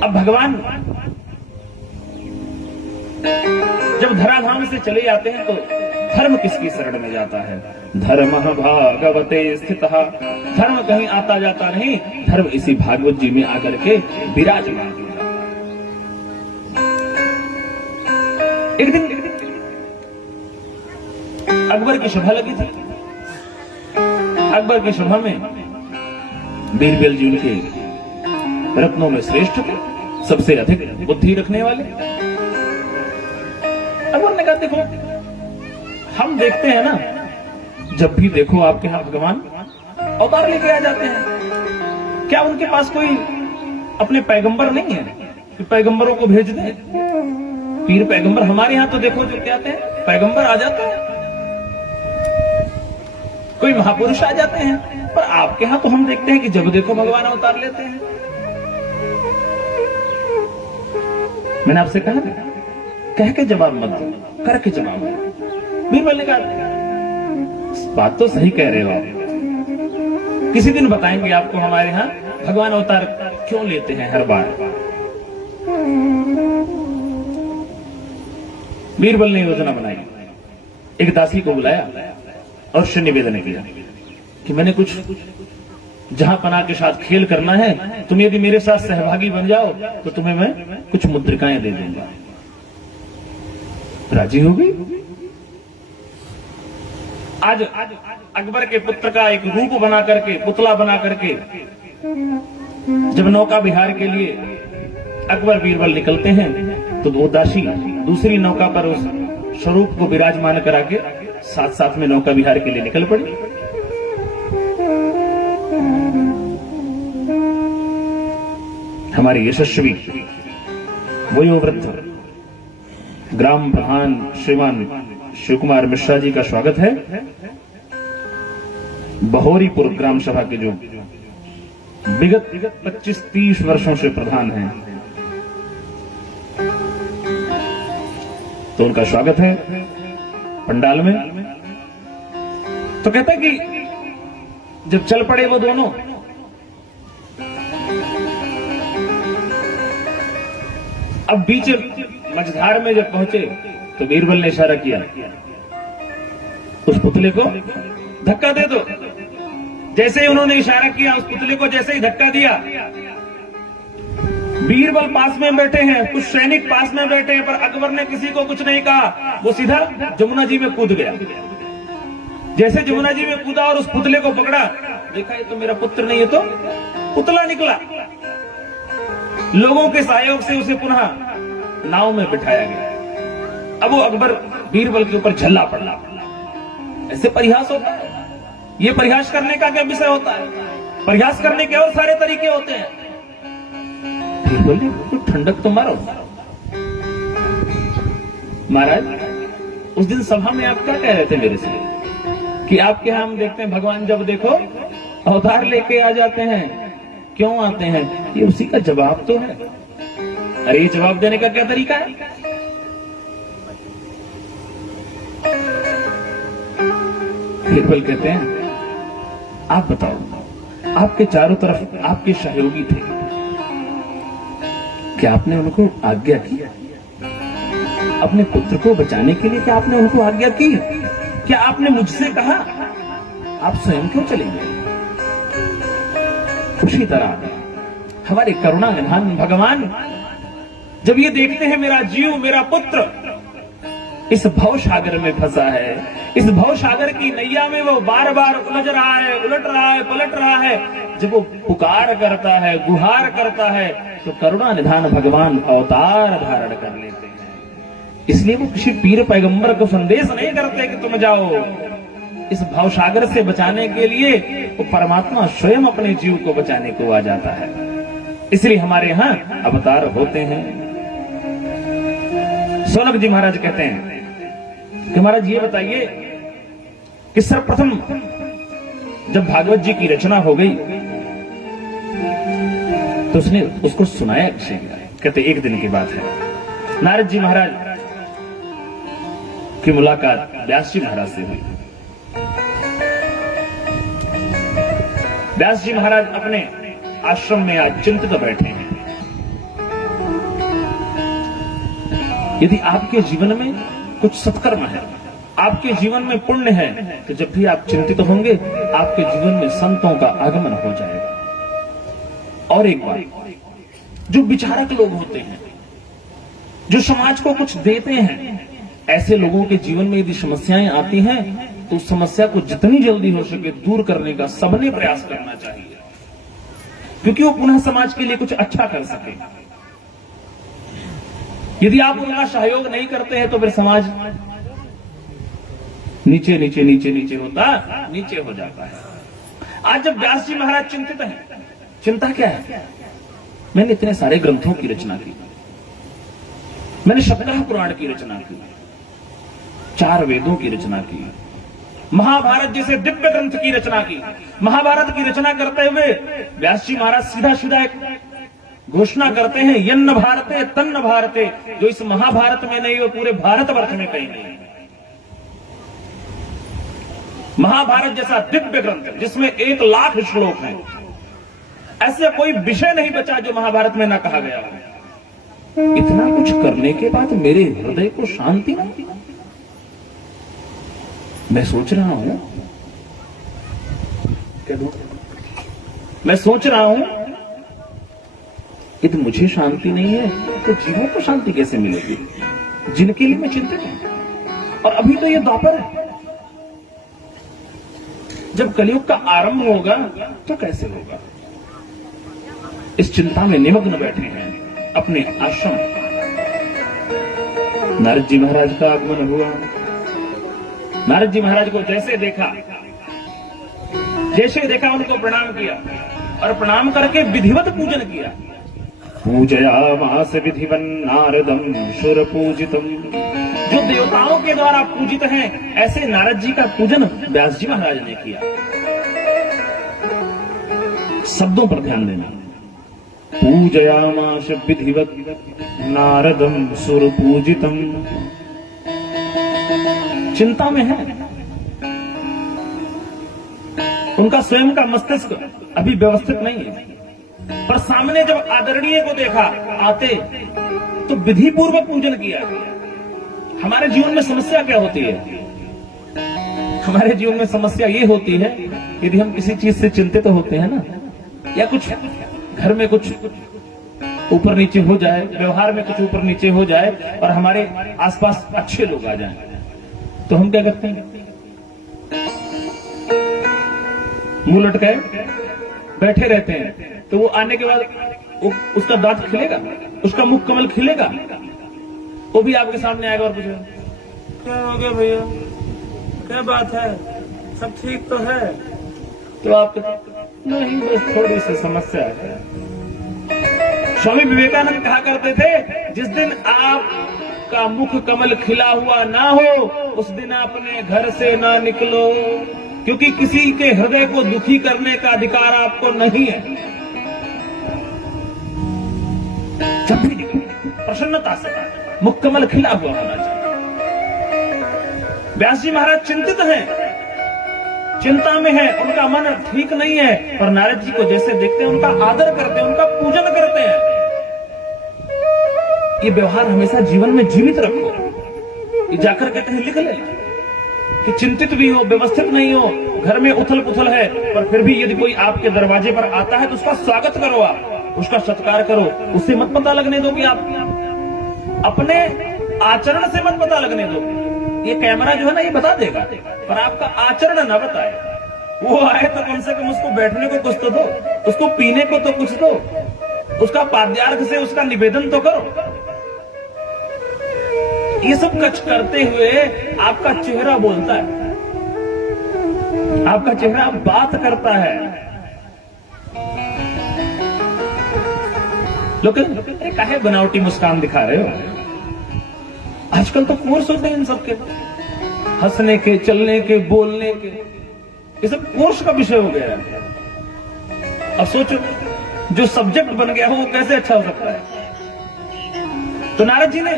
अब भगवान जब धराधाम से चले जाते हैं तो धर्म किसकी शरण में जाता है? धर्म भागवते स्थित। धर्म कहीं आता जाता नहीं, धर्म इसी भागवत जी में आकर के विराजमान हो जाता है। एक दिन अकबर की सभा लगी थी। अकबर की सभा में बीरबल जी उनके रत्नों में श्रेष्ठ थे, सबसे अधिक बुद्धि रखने वाले। अकबर ने कहा, देखो हम देखते हैं ना, जब भी देखो आपके यहां भगवान अवतार लेके आ जाते हैं। क्या उनके पास कोई अपने पैगंबर नहीं है कि पैगंबरों को भेज दें? पीर पैगंबर हमारे यहां तो देखो जो क्या आते हैं, पैगंबर आ जाते हैं, कोई महापुरुष आ जाते हैं। पर आपके यहां तो हम देखते हैं कि जब देखो भगवान अवतार लेते हैं। मैंने आपसे कहा ना, कह के जवाब मत दो, करके जवाब दो। बीरबल ने कहा, बात तो सही कह रहे हो आप, किसी दिन बताएंगे आपको हमारे यहां भगवान अवतार क्यों लेते हैं हर बार। बीरबल ने योजना बनाई, एक दासी को बुलाया और उससे निवेदन किया कि मैंने कुछ जहां पना के साथ खेल करना है, तुम यदि मेरे साथ सहभागी बन जाओ तो तुम्हें मैं कुछ मुद्रिकाएं दे दूंगा। राजी हो गई। आज अकबर के पुत्र का एक रूप बना करके, पुतला बना करके जब नौका विहार के लिए अकबर बीरबल निकलते हैं तो वो दासी दूसरी नौका पर उस स्वरूप को विराजमान करा के साथ साथ में नौका विहार के लिए निकल पड़ी। हमारे यशस्वी वयोवृद्ध ग्राम प्रधान श्रीमान शिव कुमार मिश्रा जी का स्वागत है। बहोरीपुर ग्राम सभा के जो विगत 25-30 वर्षों से प्रधान हैं, तो उनका स्वागत है पंडाल में। तो कहता है कि जब चल पड़े वो दोनों, अब बीच मझधार में जब पहुंचे तो बीरबल ने इशारा किया, उस पुतले को धक्का दे दो। जैसे ही उन्होंने इशारा किया, उस पुतले को जैसे ही धक्का दिया, बीरबल पास में बैठे हैं, कुछ सैनिक पास में बैठे हैं, पर अकबर ने किसी को कुछ नहीं कहा। वो सीधा जमुना जी में कूद गया। जैसे जमुना जी में कूदा और उस पुतले को पकड़ा, देखा ये तो मेरा पुत्र नहीं है, तो पुतला निकला। लोगों के सहयोग से उसे पुनः नाव में बिठाया गया। अब वो अकबर बीरबल के ऊपर झल्ला पड़ा। ऐसे परिहास होता है। ये परिहास करने का क्या विषय होता है? परिहास करने के और सारे तरीके होते हैं। बीरबल ने तो ठंडक तो मारो। महाराज, उस दिन सभा में आप क्या कह रहे थे मेरे से कि आपके यहां हम देखते हैं भगवान जब देखो अवतार लेके आ जाते हैं। क्यों आते हैं? ये उसी का जवाब तो है। अरे ये जवाब देने का क्या तरीका है? बीरबल कहते हैं, आप बताओ, आपके चारों तरफ आपके सहयोगी थे, क्या आपने उनको आज्ञा की? अपने पुत्र को बचाने के लिए क्या आपने उनको आज्ञा की? क्या आपने मुझसे कहा? आप स्वयं क्यों चले गए? उसी तरह हमारे करुणा निधान भगवान जब ये देखते हैं मेरा जीव, मेरा पुत्र इस भव सागर में फंसा है, इस भव सागर की नैया में वो बार बार उलझ रहा है, उलट रहा है, पलट रहा है, जब वो पुकार करता है, गुहार करता है, तो करुणा निधान भगवान अवतार धारण कर लेते हैं। इसलिए वो किसी पीर पैगंबर को संदेश नहीं करते कि तुम जाओ। इस भवसागर से बचाने के लिए वो परमात्मा स्वयं अपने जीव को बचाने को आ जाता है। इसलिए हमारे यहां अवतार होते हैं। सोनक जी महाराज कहते हैं कि महाराज ये बताइए कि सर्वप्रथम जब भागवत जी की रचना हो गई तो उसने उसको सुनाया किसे? कहते एक दिन की बात है। नारद जी महाराज की मुलाकात व्यास जी महाराज से हुई। व्यास जी महाराज अपने आश्रम में आज चिंतित बैठे हैं। यदि आपके जीवन में कुछ सत्कर्म है, आपके जीवन में पुण्य है, तो जब भी आप चिंतित होंगे आपके जीवन में संतों का आगमन हो जाएगा। और एक बात, जो विचारक लोग होते हैं, जो समाज को कुछ देते हैं, ऐसे लोगों के जीवन में यदि समस्याएं आती हैं तो उस समस्या को जितनी जल्दी हो सके दूर करने का सबने प्रयास करना चाहिए, क्योंकि वो पुनः समाज के लिए कुछ अच्छा कर सके। यदि आप उनका सहयोग नहीं करते हैं तो फिर समाज नीचे नीचे नीचे नीचे होता नीचे हो जाता है। आज जब व्यास जी महाराज चिंतित हैं, चिंता क्या है? मैंने इतने सारे ग्रंथों की रचना की, मैंने 17 पुराण की रचना की, 4 वेदों की रचना की, महाभारत जैसे दिव्य ग्रंथ की रचना की। महाभारत की रचना करते हुए व्यास जी महाराज सीधा सीधा एक घोषणा करते हैं, यन्न भारते तन्न भारते। जो इस महाभारत में नहीं, वो पूरे भारतवर्ष में कहीं नहीं। महाभारत जैसा दिव्य ग्रंथ जिसमें 1 लाख श्लोक हैं, ऐसे कोई विषय नहीं बचा जो महाभारत में ना कहा गया हो। इतना कुछ करने के बाद मेरे हृदय को शांति नहीं। मैं सोच रहा हूं, मैं सोच रहा हूं यदि मुझे शांति नहीं है तो जीवों को शांति कैसे मिलेगी जिनके लिए मैं चिंतित हूं। और अभी तो ये द्वापर है, जब कलयुग का आरंभ होगा तो कैसे होगा? इस चिंता में निमग्न बैठे हैं अपने आश्रम। नारद जी महाराज का आगमन हुआ। नारद जी महाराज को जैसे देखा उनको प्रणाम किया और प्रणाम करके विधिवत पूजन किया। पूजयामास विधिवन् नारदम सुर पूजितम। जो देवताओं के द्वारा पूजित हैं, ऐसे नारद जी का पूजन व्यास जी महाराज ने किया। शब्दों पर ध्यान देना। पूजयामाश विधिवत नारदम सुर पूजितम। चिंता में है, उनका स्वयं का मस्तिष्क अभी व्यवस्थित नहीं है, पर सामने जब आदरणीय को देखा आते तो विधि पूर्वक पूजन किया। हमारे जीवन में समस्या क्या होती है? हमारे जीवन में समस्या ये होती है, यदि हम किसी चीज से चिंतित होते हैं ना, या कुछ घर में कुछ ऊपर नीचे हो जाए, व्यवहार में कुछ ऊपर नीचे हो जाए और हमारे आसपास अच्छे लोग आ जाएं, तो हम क्या करते हैं? मुंह लटकाए बैठे रहते हैं। तो वो आने के बाद उसका दांत खिलेगा, उसका मुख कमल खिलेगा, वो भी आपके सामने आएगा और पूछेगा, क्या हो गया भैया, क्या बात है, सब ठीक तो है? तो आप नहीं, बस थोड़ी सी समस्या है। स्वामी विवेकानंद कहा करते थे, जिस दिन आपका मुख कमल खिला हुआ ना हो, उस दिन अपने घर से ना निकलो, क्योंकि किसी के हृदय को दुखी करने का अधिकार आपको नहीं है। जब भी प्रसन्नता से मुख कमल खिला हुआ होना चाहिए। व्यास जी महाराज चिंतित हैं, चिंता में है, उनका मन ठीक नहीं है, पर नारद जी को जैसे देखते हैं उनका आदर करते हैं, उनका पूजन करते हैं। ये व्यवहार हमेशा जीवन में जीवित रखो। ये जाकर कहते हैं लिख ले कि चिंतित भी हो, व्यवस्थित नहीं हो, घर में उथल पुथल है, पर फिर भी यदि कोई आपके दरवाजे पर आता है तो उसका स्वागत करो, आप उसका सत्कार करो। उसे मत पता लगने दो कि आप अपने आचरण से मत पता लगने दो। ये कैमरा जो है ना ये बता देगा, पर आपका आचरण ना बताए। वो आए तो कम से कम उसको बैठने को कुछ तो दो, उसको पीने को तो कुछ दो, उसका पाद्यार्घ से उसका निवेदन तो करो। ये सब कुछ करते हुए आपका चेहरा बोलता है, आपका चेहरा बात करता है। लोग काहे बनावटी मुस्कान दिखा रहे हो? आजकल तो कोर्स होते हैं इन सबके, हंसने के, चलने के, बोलने के, ये सब कोर्स का विषय हो गया है। अब सोचो जो सब्जेक्ट बन गया हो वो कैसे अच्छा हो सकता है? तो नारद जी ने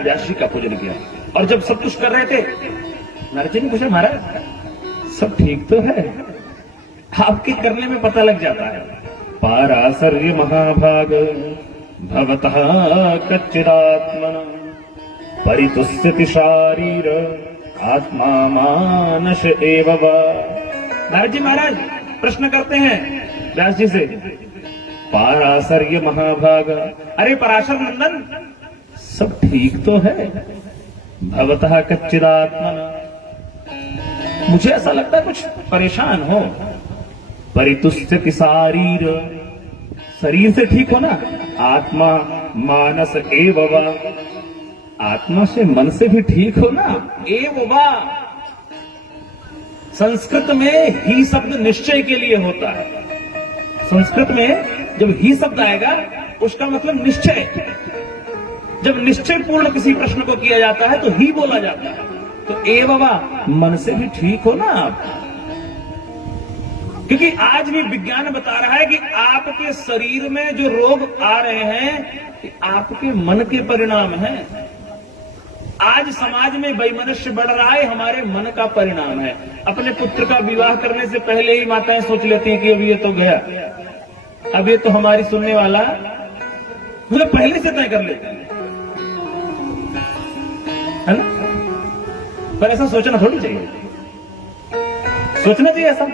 व्यास जी का पूजन किया, और जब सब कुछ कर रहे थे नारद जी ने पूछा, महाराज सब ठीक तो है? आपके करने में पता लग जाता है। पाराशर्य महाभाग भवतः कच्चिदात्मना परितुष्यति शारीर आत्मा मानस एव वा। नारद जी महाराज प्रश्न करते हैं व्यास जी से, पाराशर्य महाभाग, अरे पराशर नंदन सब ठीक तो है? भवतः कच्चिदात्मना, मुझे ऐसा लगता है कुछ परेशान हो। परितुष्यति शारीर, शरीर से ठीक हो ना, आत्मा मानस एव वा, आत्मा से मन से भी ठीक हो ना। एव वा संस्कृत में ही शब्द निश्चय के लिए होता है। संस्कृत में जब ही शब्द आएगा उसका मतलब निश्चय। जब निश्चय पूर्ण किसी प्रश्न को किया जाता है तो ही बोला जाता है। तो एव वा मन से भी ठीक हो ना आप, क्योंकि आज भी विज्ञान बता रहा है कि आपके शरीर में जो रोग आ रहे हैं आपके मन के परिणाम हैं। आज समाज में वैमनस्य बढ़ रहा है, हमारे मन का परिणाम है। अपने पुत्र का विवाह करने से पहले ही माताएं सोच लेती हैं कि अब ये तो गया, अब ये तो हमारी सुनने वाला, मतलब पहले से तय कर लेते हैं, है ना? पर ऐसा सोचना थोड़ी चाहिए। सोचना चाहिए ऐसा,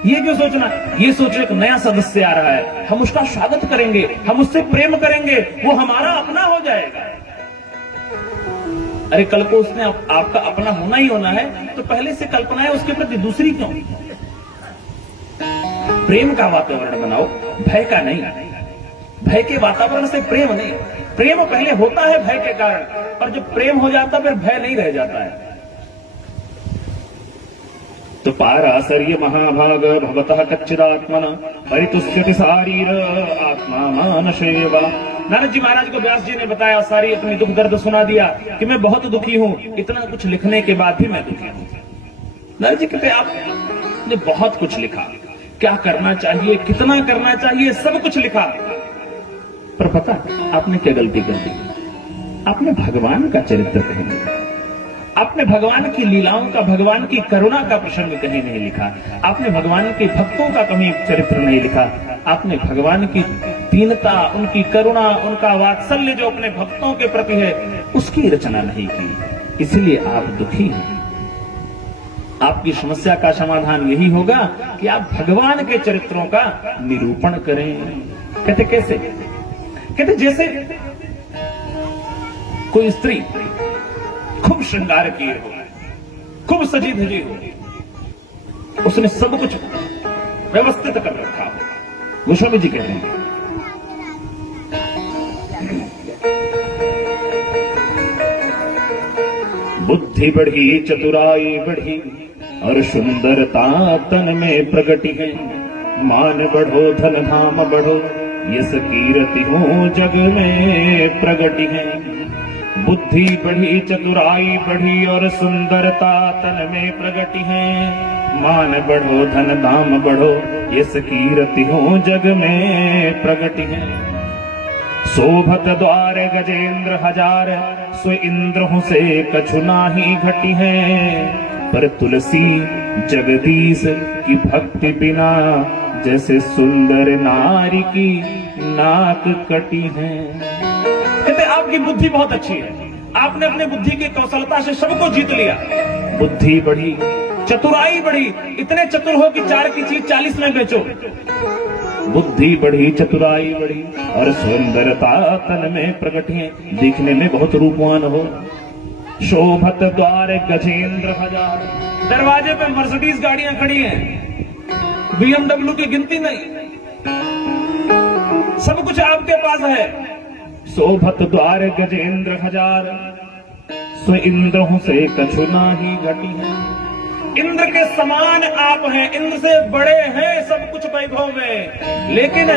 ये क्यों सोचना? ये सोचो एक नया सदस्य आ रहा है, हम उसका स्वागत करेंगे, हम उससे प्रेम करेंगे, वो हमारा अपना हो जाएगा। अरे कल को उसने आपका अपना होना ही होना है, तो पहले से कल्पनाएं उसके प्रति दूसरी क्यों? प्रेम का वातावरण बनाओ, भय का नहीं। भय के वातावरण से प्रेम नहीं, प्रेम पहले होता है भय के कारण, पर जब प्रेम हो जाता फिर भय नहीं रह जाता है। तो पारासर्य महाभाग भवतः कच्चिदात्मन परितुष्यति शारीर आत्मा मानसेवा। नारद जी महाराज को व्यास जी ने बताया, सारी अपनी दुख दर्द सुना दिया कि मैं बहुत दुखी हूं, इतना कुछ लिखने के बाद भी मैं दुखी हूं। नारद जी कहते आपने बहुत कुछ लिखा, क्या करना चाहिए, कितना करना चाहिए, सब कुछ लिखा, पर पता आपने क्या गलती कर दी? आपने भगवान का चरित्र कहीं नहीं लिखा, आपने भगवान की लीलाओं का, भगवान की करुणा का प्रसंग कहीं नहीं लिखा, आपने भगवान के भक्तों का कहीं चरित्र नहीं लिखा, आपने भगवान की दीनता, उनकी करुणा, उनका वात्सल्य जो अपने भक्तों के प्रति है उसकी रचना नहीं की, इसलिए आप दुखी हैं। आपकी समस्या का समाधान यही होगा कि आप भगवान के चरित्रों का निरूपण करें। कहते कैसे? कहते जैसे कोई स्त्री खूब श्रृंगार किए हो, खूब सजी धजी हो, उसने सब कुछ व्यवस्थित कर रखा हो। गोस्वामी जी कहते हैं बुद्धि बढ़ी, चतुराई बढ़ी और सुंदरता तन में प्रगति है। मान बढ़ो, धन धाम बढ़ो, यस कीर्ति हो जग में प्रगति है। बुद्धि बढ़ी, चतुराई बढ़ी और सुंदरता तन में प्रगति है। मान बढ़ो, धन धाम बढ़ो, यस कीर्ति हो जग में प्रगति है। शोभत द्वार गजेंद्र हजार, स्व इंद्र से कछु नाही घटी है। पर तुलसी जगदीश की भक्ति बिना, जैसे सुंदर नारी की नाक कटी है। कहते आपकी बुद्धि बहुत अच्छी है, आपने अपने बुद्धि की कौशलता से सबको जीत लिया। बुद्धि बढ़ी, चतुराई बढ़ी, इतने चतुर हो कि 4 की चीज 40 में बेचो। बुद्धि बढ़ी, चतुराई बढ़ी और सुंदरता तन में प्रकट है, दिखने में बहुत रूपवान हो। शोभत द्वार गजेंद्र हजार, दरवाजे पे मर्सिडीज गाड़ियां खड़ी हैं, BMW की गिनती नहीं, सब कुछ आपके पास है। शोभत द्वार गजेंद्र हजार, स्व इंद्र से कछु नाही घटी है। इंद्र के समान आप हैं, इंद्र से बड़े हैं सब कुछ वैभव में, लेकिन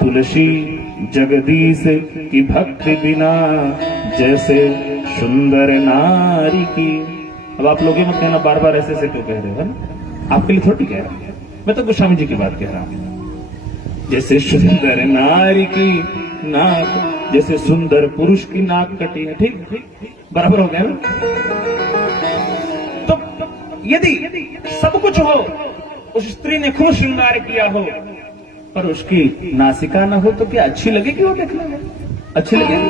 तुलसी जगदीश की भक्ति बिना, जैसे सुंदर नारी की। अब आप लोग ये मत कहना बार बार ऐसे क्यों कह रहे हो, है ना? आपके लिए थोड़ी कह रहा हूं, मैं तो गोस्वामी जी की बात कह रहा हूं। जैसे सुंदर नारी की नाक, जैसे सुंदर पुरुष की नाक कटी है, ठीक बराबर हो गया ना? तो यदि सब कुछ हो, उस स्त्री ने खूब श्रृंगार किया हो, पर उसकी नासिका ना हो तो क्या अच्छी लगेगी? वो देखने में अच्छी लगेगी?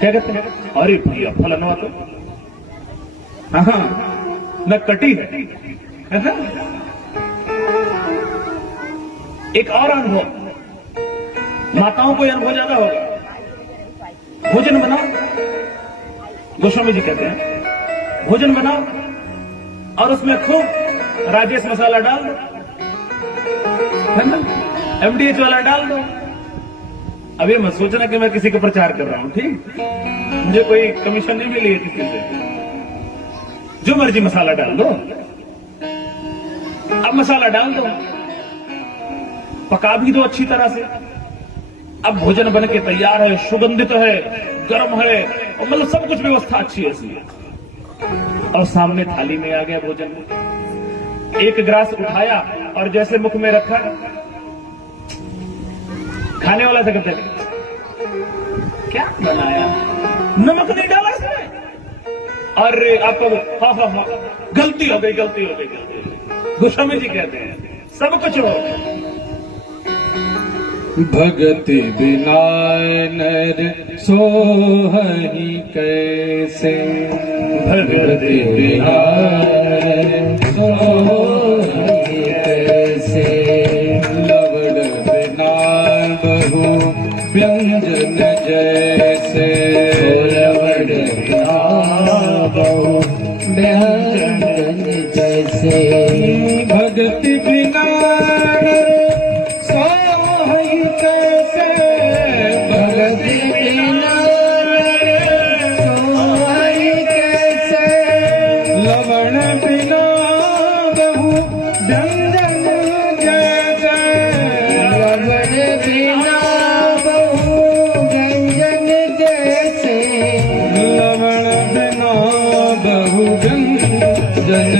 क्या कहते हैं? अरे भैया फलनवा तो हाँ न कटी है ना? एक और अनुभव, माताओं को अनुभव ज्यादा होगा। भोजन बनाओ, गोस्वामी जी कहते हैं भोजन बनाओ और उसमें खूब राजेश मसाला डाल दो, है ना? MDH वाला डाल दो। अब ये मत सोचना कि मैं किसी का प्रचार कर रहा हूं, ठीक? मुझे कोई कमीशन नहीं मिली है किसी से। जो मर्जी मसाला डाल दो, अब मसाला डाल दो, पका भी दो अच्छी तरह से। अब भोजन बन के तैयार है, सुगंधित है, गर्म है, और मतलब सब कुछ व्यवस्था अच्छी है इसलिए। और सामने थाली में आ गया भोजन, एक गिलास उठाया और जैसे मुख में रखा, खाने वाला से कहते क्या बनाया, नमक नहीं डाला इसमें? अरे आपको हाँ गलती हो गई, गलती हो गई। गोस्वामी जी कहते हैं सब कुछ हो, भगति बिना नर सोहहि कैसे। भगति बिना सोहहि कैसे। लवण बिना बहु व्यंजन जैसे। लवण बिना बहु व्यंजन जैसे। भगति बिना कैसे। भगति बिना सोहहि कैसे। लवण बिना बहु व्यंजन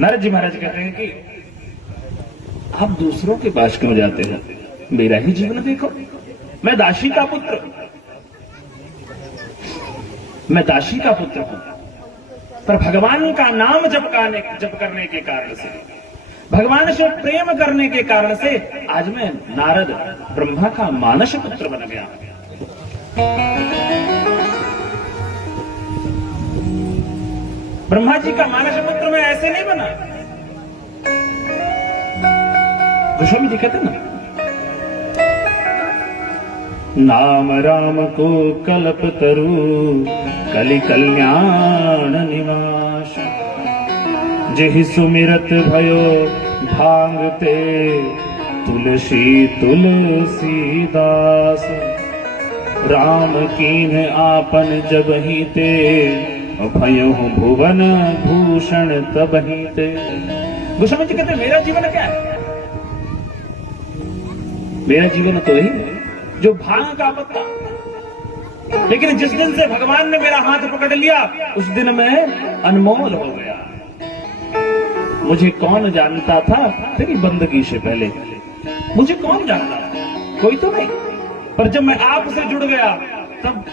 नारद जी महाराज कहते हैं कि आप दूसरों के पास क्यों जाते हैं, मेरा ही जीवन देखो। मैं दासी का पुत्र हूं, पर भगवान का नाम जप करने के कारण से, भगवान से प्रेम करने के कारण से आज मैं नारद ब्रह्मा का मानस पुत्र बन गया। ब्रह्मा जी का मानस पुत्र मैं ऐसे नहीं बना। गोस्वामी जी कहते ना, नाम राम को कल्प तरु कलि कल्याण निवास, जेहि सुमिरत भयो भांगते तुलसीदास। राम कीन आपन जबहि ते, भयो भुवन भूषण तबहि ते। गोस्वामी जी कहते मेरा जीवन क्या है? मेरा जीवन तो ही जो भांग का पत्ता, लेकिन जिस दिन से भगवान ने मेरा हाथ पकड़ लिया उस दिन मैं अनमोल हो गया। मुझे कौन जानता था तेरी बंदगी से पहले? मुझे कौन जानता था? कोई तो नहीं। पर जब मैं आपसे जुड़ गया तब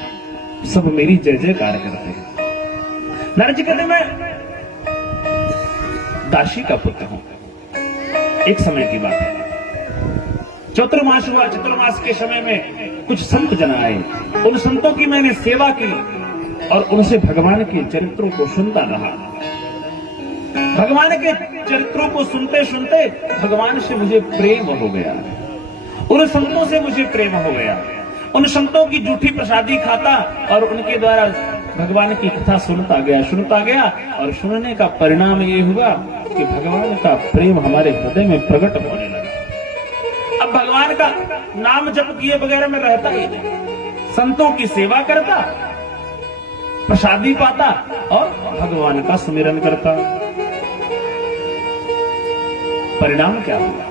सब मेरी जय जयकार करते हैं। नारद जी कहते मैं दासी का पुत्र हूं। एक समय की बात है, चतुर्मास हुआ। चतुर्मास के समय में कुछ संत जन आए उन संतों की मैंने सेवा की और उनसे भगवान के चरित्रों को सुनता रहा। भगवान के चरित्रों को सुनते सुनते भगवान से मुझे प्रेम हो गया, उन संतों से मुझे प्रेम हो गया। उन संतों की जूठी प्रसादी खाता और उनके द्वारा भगवान की कथा सुनता गया और सुनने का परिणाम ये हुआ कि भगवान का प्रेम हमारे हृदय में प्रकट होने लगा। अब भगवान का नाम जप किए बगैर में रहता ही नहीं, संतों की सेवा करता, प्रसादी पाता और भगवान का सुमिरन करता। परिणाम क्या हुआ?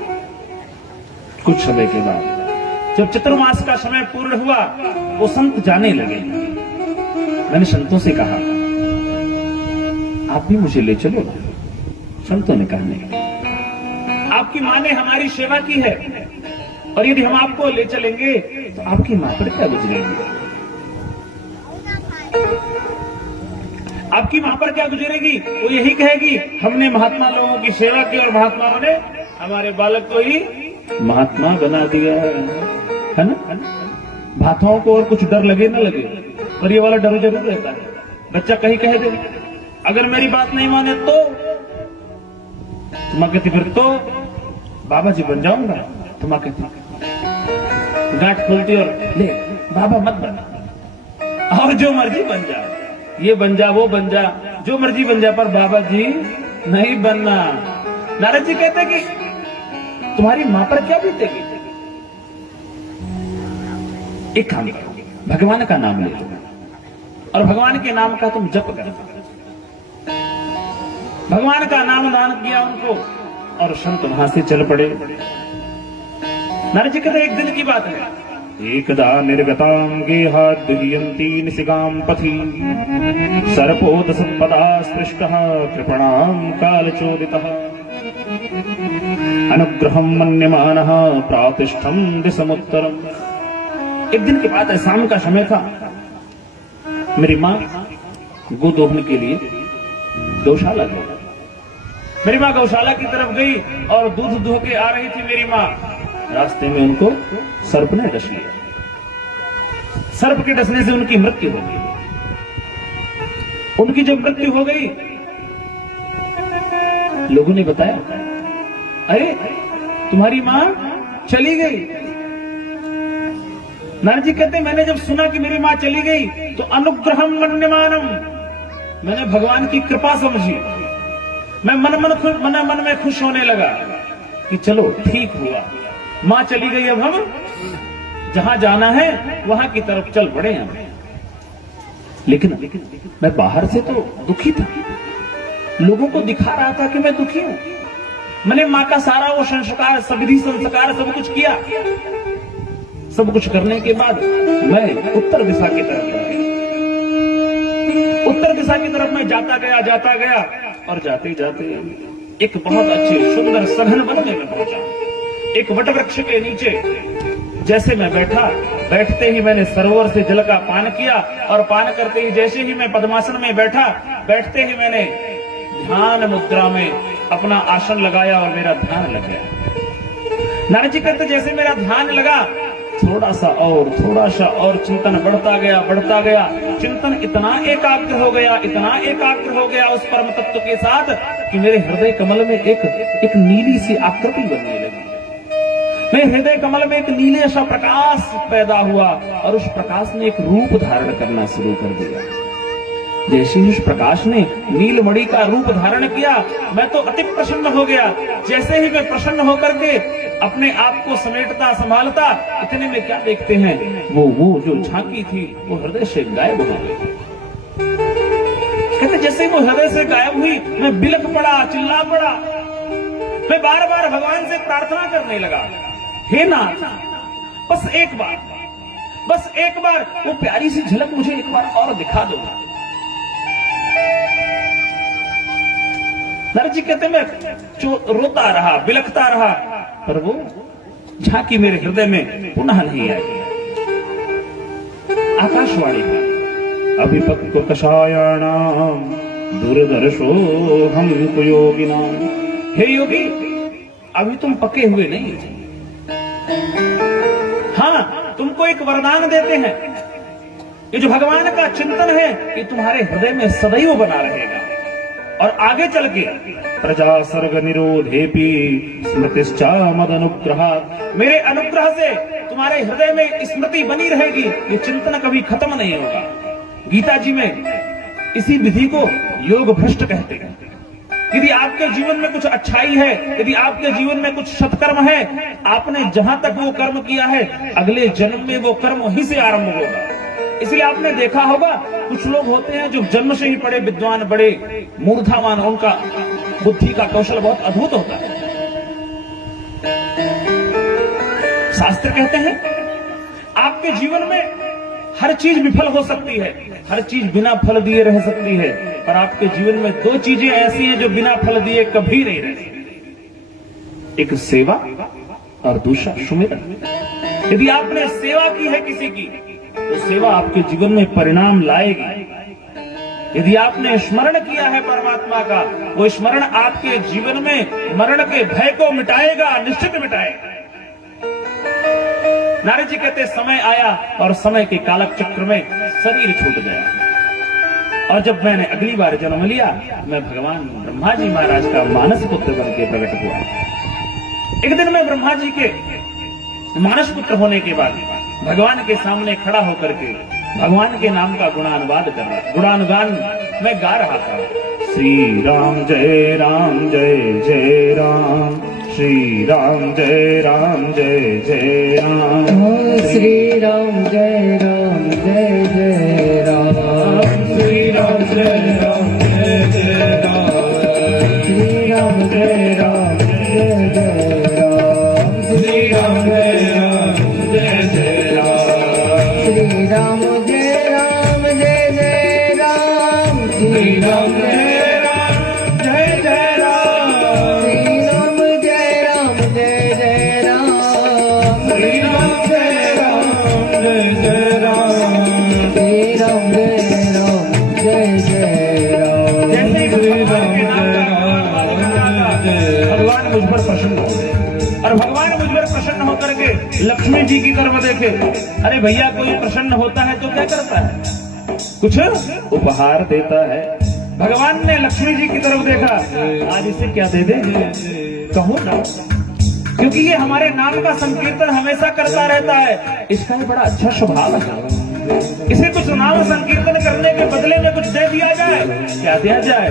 कुछ समय के बाद जब चतुर्मास का समय पूर्ण हुआ, वो संत जाने लगे। मैंने संतों से कहा, आप भी मुझे ले चलो ना। संतों ने कहा, नहीं, आपकी मां ने हमारी सेवा की है और यदि हम आपको ले चलेंगे तो आपकी मां पर क्या गुजरेगी? आपकी मां पर क्या गुजरेगी? वो यही कहेगी, हमने महात्मा लोगों की सेवा की और महात्माओं ने हमारे बालक को ही महात्मा बना दिया है ना। भाताओं को और कुछ डर लगे ना लगे, पर ये वाला डर जरूर रहता है। बच्चा कहीं कह दे, अगर मेरी बात नहीं माने तो तुम कहती, फिर तो बाबा जी बन जाऊंगा। तुम कहती, गांठ खोलती और ले बाबा मत बना, और जो मर्जी बन जा, ये बन जा वो बन जा, जो मर्जी बन जा, पर बाबा जी नहीं बनना। नारद जी कहते कि तुम्हारी मां पर क्या बीतेगी? एक काम करो, भगवान का नाम ले लो और भगवान के नाम का तुम जप करो। भगवान का नाम दान किया उनको और संत वहां से चल पड़े। नारद जी कहते एक दिन की बात है, एकदा निर्गतां गेहाद् दुह्यन्ति निशिगां पथि सर्पोदसत्पदा स्पृष्टः कृपणां कालचोदितः अनुग्रहं मन्यमानः प्रातिष्ठं दिशमुत्तरम्। एक दिन की बात है, शाम का समय था। मेरी मां गोद दोहने के लिए गौशाला गई। मेरी मां गौशाला की तरफ गई और दूध दुह के आ रही थी मेरी मां। रास्ते में उनको सर्प ने डस लिया। सर्प के डसने से उनकी मृत्यु हो गई। उनकी जब मृत्यु हो गई, लोगों ने बताया, अरे तुम्हारी मां चली गई। नारद जी कहते, मैंने जब सुना कि मेरी मां चली गई तो अनुग्रहम मन्यमानम, मैंने भगवान की कृपा समझी। मैं मन में खुश होने लगा कि चलो ठीक हुआ, मां चली गई, अब हम जहां जाना है वहां की तरफ चल पड़े हम। लेकिन मैं बाहर से तो दुखी था, लोगों को दिखा रहा था कि मैं दुखी हूं। मैंने मां का सारा वो संस्कार, सविधि संस्कार सब कुछ किया। सब कुछ करने के बाद मैं उत्तर दिशा की तरफ गया। उत्तर दिशा की तरफ मैं जाता गया और जाते जाते एक बहुत अच्छे सुंदर सघन वन में मैं पहुंचा। एक वट वृक्ष के नीचे जैसे मैं बैठा, बैठते ही मैंने सरोवर से जल का पान किया और पान करते ही जैसे ही मैं पद्मासन में बैठा, बैठते ही मैंने ध्यान मुद्रा में अपना आसन लगाया और मेरा ध्यान लग गया। नारद जी कहते, जैसे मेरा ध्यान लगा, थोड़ा सा और चिंतन बढ़ता गया। चिंतन इतना एकाग्र हो गया उस परम तत्व के साथ कि मेरे हृदय कमल में एक नीली सी आकृति बनने लगी। मेरे हृदय कमल में एक नीले सा प्रकाश पैदा हुआ और उस प्रकाश ने एक रूप धारण करना शुरू कर दिया। जैसे ही उस प्रकाश ने नीलमणि का रूप धारण किया, मैं तो अति प्रसन्न हो गया। जैसे ही मैं प्रसन्न होकर के अपने आप को समेटता संभालता, इतने में क्या देखते हैं, वो जो झांकी थी वो हृदय से गायब हो गई। कहते जैसे वो हृदय से गायब हुई, मैं बिलख पड़ा, चिल्ला पड़ा। मैं बार बार भगवान से प्रार्थना करने लगा, हे नाथ, बस एक बार वो प्यारी सी झलक मुझे एक बार और दिखा दो। नारद जी कहते, मैं रोता रहा, बिलखता रहा, पर वो झांकी मेरे हृदय में पुनः नहीं आई। आकाशवाणी है, अभिपक्व कषायाणाम दूरदर्शो हम योगिनाम। हे योगी, अभी तुम पके हुए नहीं थे। हाँ, तुमको एक वरदान देते हैं। ये जो भगवान का चिंतन है ये तुम्हारे हृदय में सदैव बना रहेगा। और आगे चल के प्रजा सर्ग निरोधेपी स्मृतिश्चा मद अनुग्रह, मेरे अनुग्रह से तुम्हारे हृदय में स्मृति बनी रहेगी, ये चिंतन कभी खत्म नहीं होगा। गीता जी में इसी विधि को योग भ्रष्ट कहते हैं। यदि आपके जीवन में कुछ अच्छाई है, यदि आपके जीवन में कुछ सत्कर्म है, आपने जहां तक वो कर्म किया है अगले जन्म में वो कर्म वहीं से आरंभ होगा। इसलिए आपने देखा होगा कुछ लोग होते हैं जो जन्म से ही बड़े विद्वान, बड़े मूर्धावान, उनका बुद्धि का कौशल बहुत अद्भुत होता है। शास्त्र कहते हैं आपके जीवन में हर चीज विफल हो सकती है, हर चीज बिना फल दिए रह सकती है, पर आपके जीवन में दो चीजें ऐसी हैं जो बिना फल दिए कभी नहीं रह सकती, एक सेवा और दूसरा सुमिरन। यदि आपने सेवा की है किसी की तो सेवा आपके जीवन में परिणाम लाएगी। यदि आपने स्मरण किया है परमात्मा का, वो स्मरण आपके जीवन में मरण के भय को मिटाएगा, निश्चित मिटाएगा। नारद जी कहते समय आया और समय के कालक चक्र में शरीर छूट गया और जब मैंने अगली बार जन्म लिया मैं भगवान ब्रह्मा जी महाराज का मानस पुत्र बन के प्रकट हुआ। एक दिन मैं ब्रह्मा जी के मानस पुत्र होने के बाद भगवान के सामने खड़ा होकर के भगवान के नाम का गुणानुवाद कर रहा, गुणानुगान मैं गा रहा था। श्री राम जय जय राम, श्री राम जय जय राम, श्री राम जय जय राम, श्री राम जय जय राम, श्री राम जय जय राम, श्री राम जय जय राम, श्री राम जय जय राम, श्री राम जय जय राम, श्री राम जय जय राम, श्री राम जय जय राम, श्री राम जय जय राम। जैसे ही भगवान के नाम का भगवान मुझ पर प्रसन्न हो गए और भगवान मुझ पर प्रसन्न होकर के लक्ष्मी जी की तरफ देखे। अरे भैया कोई प्रसन्न होता है तो क्या करता है, कुछ उपहार देता है। भगवान ने लक्ष्मी जी की तरफ देखा, आज इसे क्या दे दे, कहो ना, क्योंकि ये हमारे नाम का संकीर्तन हमेशा करता रहता है, इसका ये बड़ा अच्छा स्वभाव है। इसे कुछ नाम संकीर्तन करने के बदले में कुछ दे दिया जाए, क्या दिया जाए।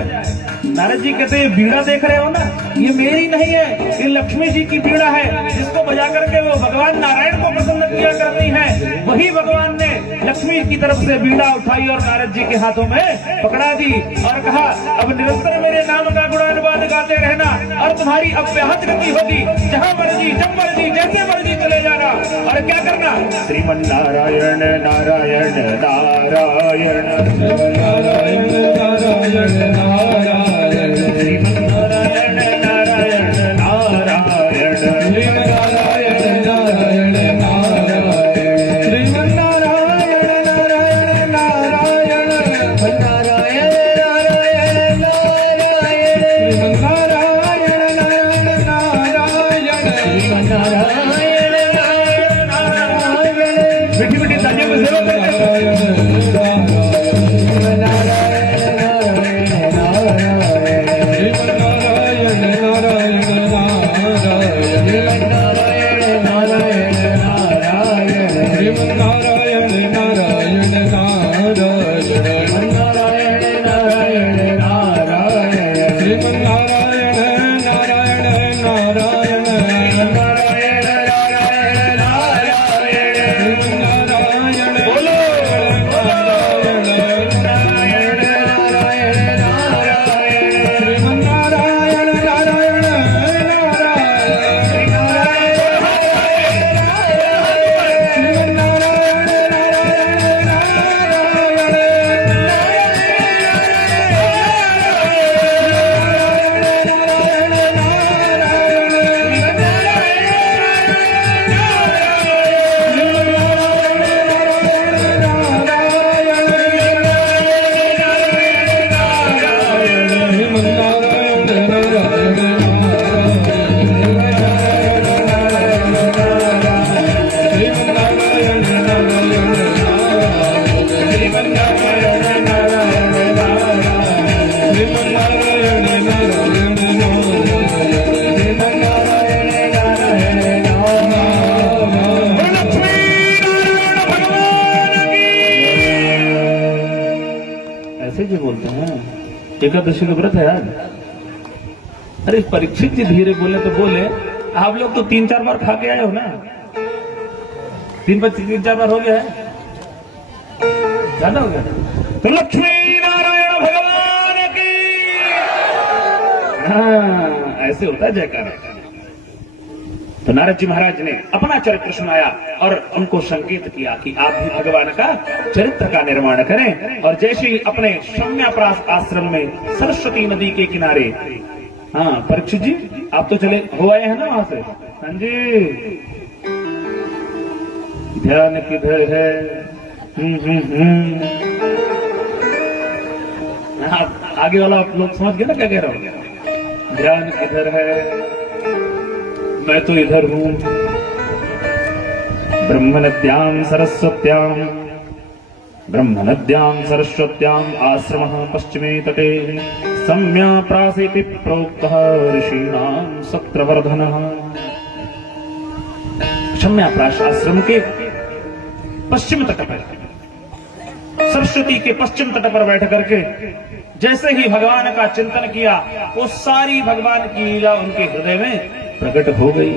नारद जी कहते हैं बीड़ा देख रहे हो ना, ये मेरी नहीं है, ये लक्ष्मी जी की बीड़ा है, जिसको बजा करके वो भगवान नारायण को प्रसन्न किया करती है। वही भगवान ने लक्ष्मी की तरफ से बीड़ा उठाई और नारद जी के हाथों में पकड़ा दी और कहा अब निरंतर मेरे नाम का गुणानुवाद गाते रहना और तुम्हारी अव्याहत गति होगी, जहां मर्जी जब मर्जी जैसे मर्जी चले जाना। और क्या करना, श्रीमन नारायण नारायण नारायण नारायण नारायण नारायण, श्रीमन नारायण नारायण नारायण, नारायण नारायण नारायण, श्रीमन नारायण नारायण नारायण, नारायण नारायण नारायण, श्रीमन नारायण नारायण नारायण, नारायण नारायण, मीठी मीठी तालियों में सेवा करते हैं। नारायण नारायण। ऐसे जी बोलते हैं, एकादशी का व्रत है आज। अरे परीक्षित जी धीरे बोले तो बोले, आप लोग तो 3-4 बार खा के आए हो ना, 3-4 बार हो गया है, ज्यादा हो गया। तो लक्ष्मी नारायण भगवान की, हाँ ऐसे होता है जयकारा। तो नारद जी महाराज ने अपना चरित्र सुनाया और उनको संकेत किया कि आप भी भगवान का चरित्र का निर्माण करें। और जैसे ही अपने शम्याप्रास आश्रम में सरस्वती नदी के किनारे, हाँ परीक्षित जी आप तो चले हो आए हैं ना वहां से, हाँ जी, ध्यान किधर है, आप आगे वाला आप लोग समझ गए ना क्या कह रहा हूं, ध्यान किधर है, मैं तो इधर हूं, ब्रह्मनद्यां सरस्वत्यां आश्रमः पश्चिमे तटे सम्याप्रासेति प्रोक्तः ऋषीणां सत्रवर्धनः। सम्याप्रास आश्रम के पश्चिम तट पर, सरस्वती के पश्चिम तट पर बैठ करके जैसे ही भगवान का चिंतन किया, वो सारी भगवान की लीला उनके हृदय में प्रकट हो गई।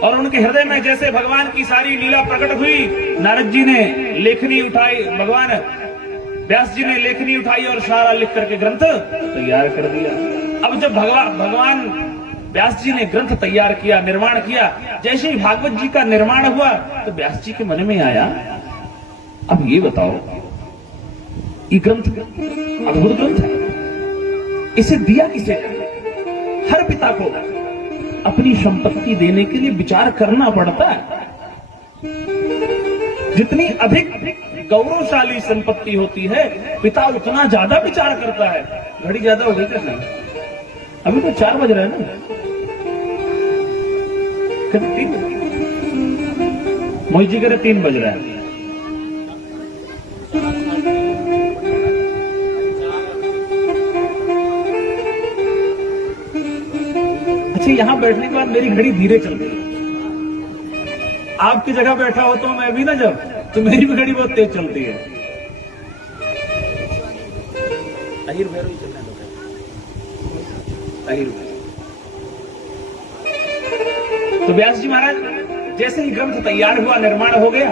और उनके हृदय में जैसे भगवान की सारी लीला प्रकट हुई, नारद जी ने लेखनी उठाई, भगवान व्यास जी ने लेखनी उठाई और सारा लिख करके ग्रंथ तैयार कर दिया। अब जब भगवान व्यास जी ने ग्रंथ तैयार किया, निर्माण किया, जैसे ही भागवत जी का निर्माण हुआ तो व्यास जी के मन में आया, अब ये बताओ, ये ग्रंथ अद्भुत ग्रंथ है, इसे दिया किसे? हर पिता को अपनी संपत्ति देने के लिए विचार करना पड़ता है। जितनी अधिक गौरवशाली संपत्ति होती है, पिता उतना ज्यादा विचार करता है। घड़ी ज्यादा हो गई क्या? अभी तो 4 बज रहे हैं ना, कभी 3 मोहित जी करे 3 बज रहा है। अच्छा, यहां बैठने के बाद मेरी घड़ी धीरे चल रही है। आपकी जगह बैठा हो तो मैं भी ना, जब तो मेरी भी घड़ी बहुत तेज चलती है। अहिर भैरव चलने दो, अहिर। तो व्यास जी महाराज जैसे ही ग्रंथ तैयार हुआ, निर्माण हो गया,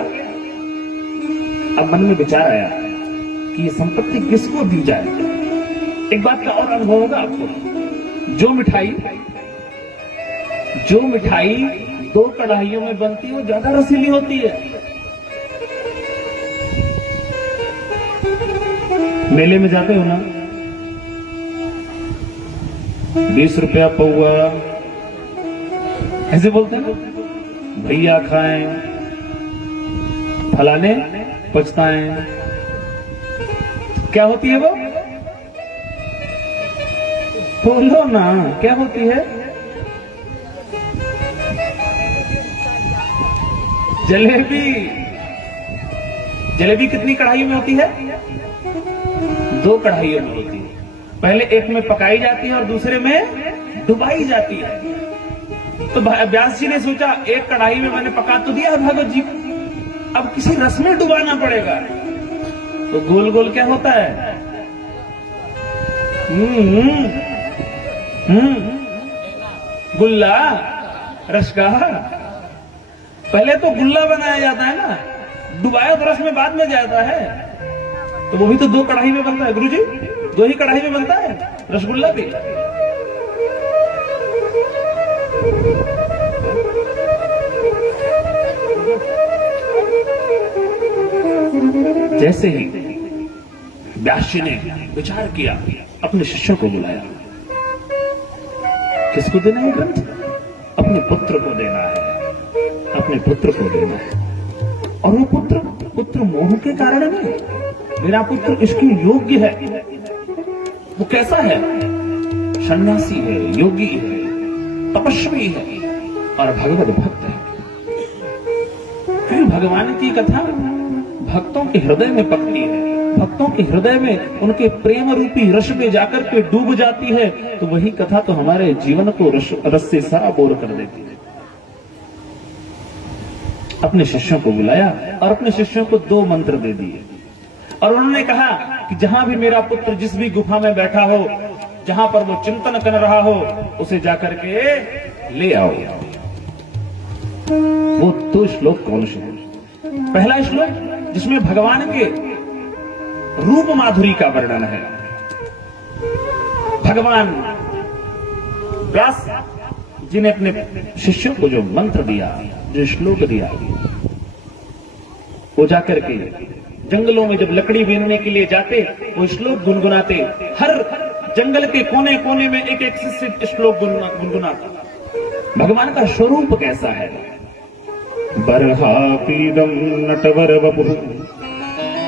अब मन में विचार आया कि ये संपत्ति किसको दी जाए। एक बात का और अनुभव होगा आपको, जो मिठाई 2 कढ़ाइयों में बनती है वो ज्यादा रसीली होती है। मेले में जाते हो ना, 20 रुपया पौआ, ऐसे बोलते हैं ना, भैया खाएं, फलाने पछताएं। क्या होती है वो? बोलो ना, क्या होती है? जलेबी। जलेबी कितनी कढ़ाइयों में होती है? 2 कढ़ाइयों में होती है। पहले एक में पकाई जाती है और दूसरे में डुबाई जाती है। तो व्यास जी ने सोचा, एक कढ़ाई में मैंने पका तो दिया भागवत जी, अब किसी रस में डुबाना पड़ेगा। तो गोल गोल क्या होता है? गुल्ला, रस का। पहले तो गुल्ला बनाया जाता है ना, डुबाया तो रस में बाद में जाता है। तो वो भी तो 2 कढ़ाई में बनता है गुरुजी, 2 ही कढ़ाई में बनता है रसगुल्ला भी। जैसे ही व्यास जी ने विचार किया, अपने शिष्यों को बुलाया। किसको देना है ग्रंथ? अपने पुत्र को देना है, अपने पुत्र को देना है। और वो पुत्र मोह के कारण नहीं, मेरा पुत्र इसके योग्य है। वो कैसा है? सन्यासी है, योगी है, तपस्वी है और भगवत भक्त है। फिर भगवान की कथा भक्तों के हृदय में पकती है, भक्तों के हृदय में उनके प्रेम रूपी रस में जाकर के डूब जाती है। तो वही कथा तो हमारे जीवन को रस से सराबोर कर देती है। अपने शिष्यों को बुलाया और अपने शिष्यों को 2 मंत्र दे दिए और उन्होंने कहा कि जहां भी मेरा पुत्र जिस भी गुफा में बैठा हो, जहां पर वो चिंतन कर रहा हो, उसे जाकर के ले आओ। वो दो श्लोक कौन से हैं? पहला श्लोक जिसमें भगवान के रूप माधुरी का वर्णन है। भगवान व्यास जी ने अपने शिष्यों को जो मंत्र दिया, जो श्लोक दिया, वो जाकर के जंगलों में जब लकड़ी बीनने के लिए जाते, वो श्लोक गुनगुनाते। हर जंगल के कोने कोने में एक एक से श्लोक गुनगुनाते। भगवान का स्वरूप कैसा है? बर्हापीडम नटवर वपुः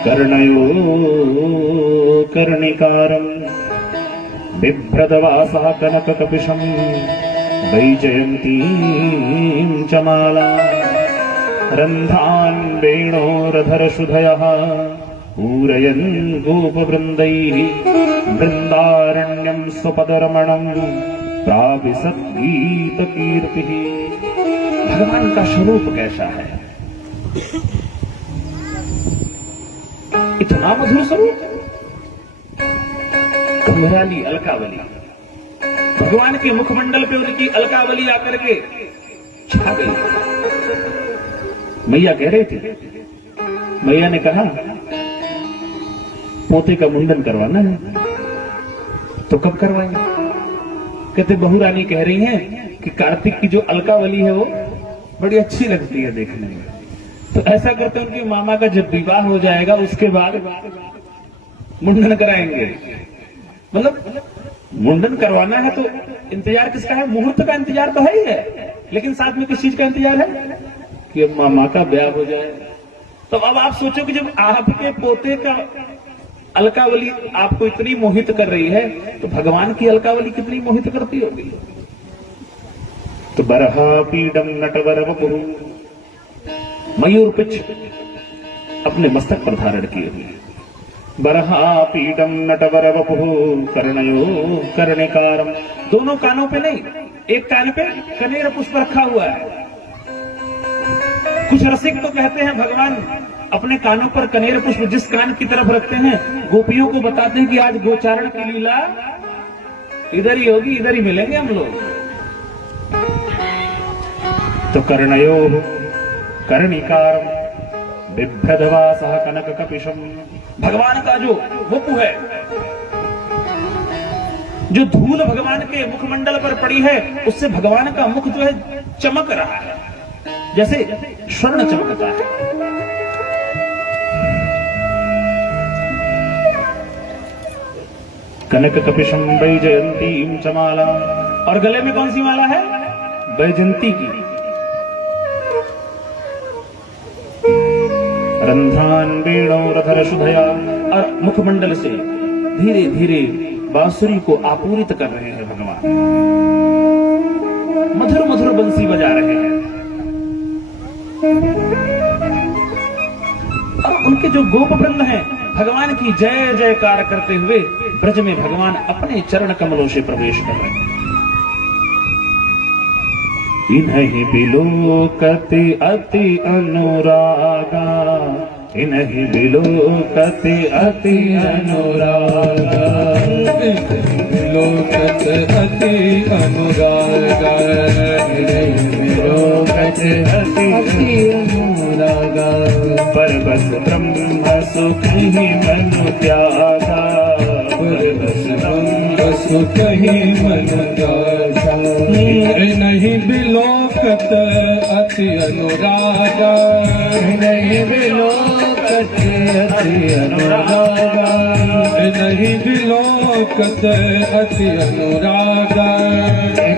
कर्णयो कर्णिकारम् बिभ्रदवासः कनककपिशम् वैजयन्तीं च माला रन्ध्रान् वेणोरधरशुधयः पूरयन् गोपवृन्दैः वृन्दारण्यं स्वपदरमणं प्राविशद्गीतकीर्तिः। भगवान का स्वरूप कैसा है? इतना मधुर स्वरूप, घुंघराली अलकावली। भगवान के मुखमंडल पे उनकी अलकावली आकर के छा गई। मैया कह रही थी, मैया ने कहा पोते का मुंडन करवाना है, तो कब करवाएंगे? कहते बहू रानी कह रही हैं कि कार्तिक की जो अलकावली है वो बड़ी अच्छी लगती है देखने में, तो ऐसा करते उनके मामा का जब विवाह हो जाएगा उसके बाद मुंडन कराएंगे। मतलब मुंडन करवाना है तो इंतजार किसका है? मुहूर्त का इंतजार तो है ही है, लेकिन साथ में किस चीज का इंतजार है? कि अब मामा का ब्याह हो जाए। तो अब आप सोचो कि जब आपके पोते का अलकावली आपको इतनी मोहित कर रही है, तो भगवान की अलकावली कितनी मोहित करती होगी। तो बरहा पीडम नटवर वपुः, मयूर पिच अपने मस्तक पर धारण किए हुए। बरहा पीडम नटवर वपुः कर्णयो कर्णिकारम, दोनों कानों पे नहीं, एक कान पे कनेर पुष्प रखा हुआ है। कुछ रसिक तो कहते हैं भगवान अपने कानों पर कनेर पुष्प जिस कान की तरफ रखते हैं, गोपियों को बताते हैं कि आज गोचारण की लीला इधर ही होगी, इधर ही मिलेंगे हम लोग। तो कर्णयो कर्णिकारम बिभ्रदवासः कनककपिशम, भगवान का जो वपु है, जो धूल भगवान के मुखमंडल पर पड़ी है, उससे भगवान का मुख जो है चमक रहा है, जैसे स्वर्ण चमकता है। कनककपिशम वैजयंतीं च माला, और गले में कौन सी माला है? वैजयंती की। रंध्रान वेणोरधरशुधया, और मुखमंडल से धीरे धीरे बांसुरी को आपूरित कर रहे हैं भगवान, मधुर मधुर बंसी बजा रहे हैं। और उनके जो गोप वृंद हैं, भगवान की जय जयकार करते हुए ब्रज में भगवान अपने चरण कमलों से प्रवेश कर रहे हैं। इन्हीं बिलोकति अति अनुरागा, इन्हीं बिलोकति अति अनुरागा, बिलोकत अति अनुरागा, बिलोकत अति अनुरागा, परबस ब्रह्म सुख ही मनु त्यागा, परबस ब्रह्म सुख ही मनु त्यागा। नहीं बिलोकत अति अनुरागा, नहीं बिलोकत अति अनुरागा, नहीं बिलोकत अति अनुरागा,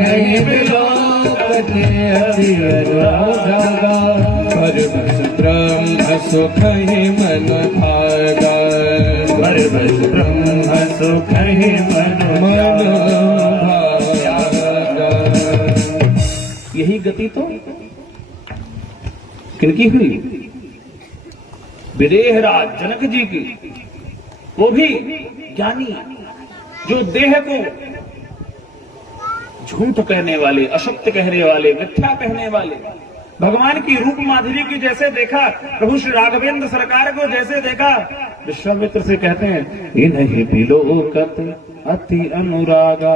नहीं बिलोकत अति अनुरागा, परबस ब्रह्म सुख ही मन भागा, परबस ब्रह्म सुख ही मन भागा। यही गति तो किनकी हुई? विदेहराज जनक जी की। वो भी ज्ञानी, जो देह को झूठ कहने वाले, असत्य कहने वाले, मिथ्या कहने वाले, भगवान की रूप माधुरी की जैसे देखा, प्रभु श्री राघवेंद्र सरकार को जैसे देखा, विश्वामित्र से कहते हैं इन्हीं बिलोकत अति अनुरागा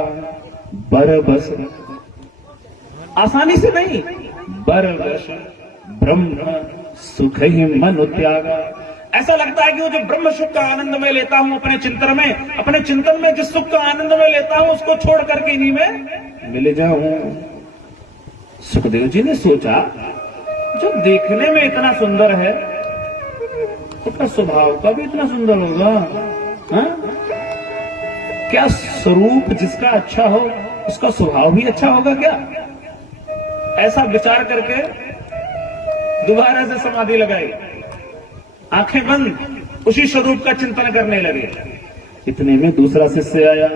बरबस, आसानी से नहीं, बरबस ब्रह्म सुख ही मनु त्यागा। ऐसा लगता है कि वो जो ब्रह्म सुख का आनंद मैं लेता हूं अपने चिंतन में जिस सुख का आनंद मैं लेता हूं उसको छोड़ करके इन्हीं में मिल जाऊं। सुखदेव जी ने सोचा जो देखने में इतना सुंदर है उसका स्वभाव का भी इतना सुंदर होगा, हाँ? क्या स्वरूप जिसका अच्छा हो उसका स्वभाव भी अच्छा होगा क्या? ऐसा विचार करके दोबारा से समाधि लगाई, आंखें बंद, उसी स्वरूप का चिंतन करने लगे। इतने में दूसरा शिष्य आया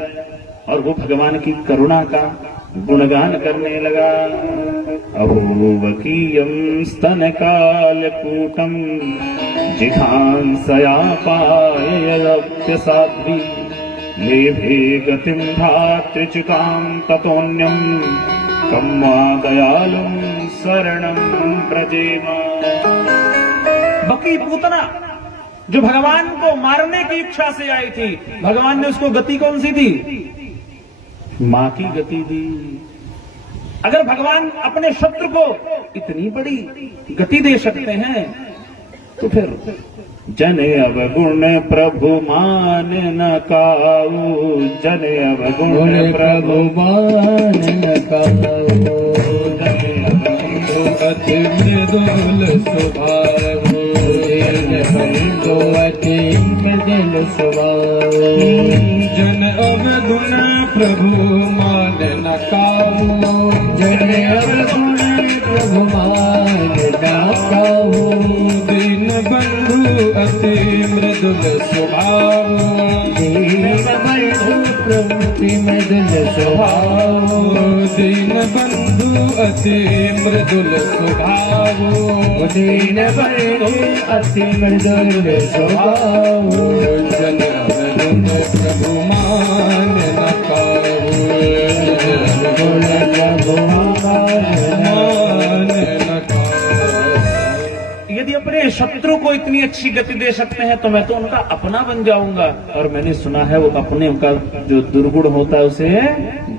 और वो भगवान की करुणा का गुणगान करने लगा। अभूवकीयं स्तन कालकूटं जिघांसया पाययप्य साध्वी लेभे गतिं भातृच्युतां ततोऽन्यं कम्मा दयालुं शरणं व्रजेम। बकी पूतना जो भगवान को मारने की इच्छा से आई थी, भगवान ने उसको गति कौन सी दी? मां की गति दी। अगर भगवान अपने शत्रु को इतनी बड़ी गति दे सकते हैं तो फिर जने अवगुण प्रभु मान न काऊ, जने अवगुण प्रभु मान न काऊ, अति मृदुल स्वभाव, बंधु अति मृदुल स्वभाव, जन अवगुण प्रभु मान न काऊ, जन अवगुण प्रभु मान न काऊ, दीन बंधु अति मृदुल स्वभाव, दीन बंधु प्रभु मृदुल स्वभाव, दीन बंधु अति मृदुल स्वभाव, दीन बंधु अति मृदुल स्वभाव, जन अवगुण प्रभु मान न काऊ, गुण प्रभु मान न काऊ। यदि अपने शत्रु को इतनी अच्छी गति दे सकते हैं तो मैं तो उनका अपना बन जाऊंगा। और मैंने सुना है वो अपने का जो दुर्गुण होता है उसे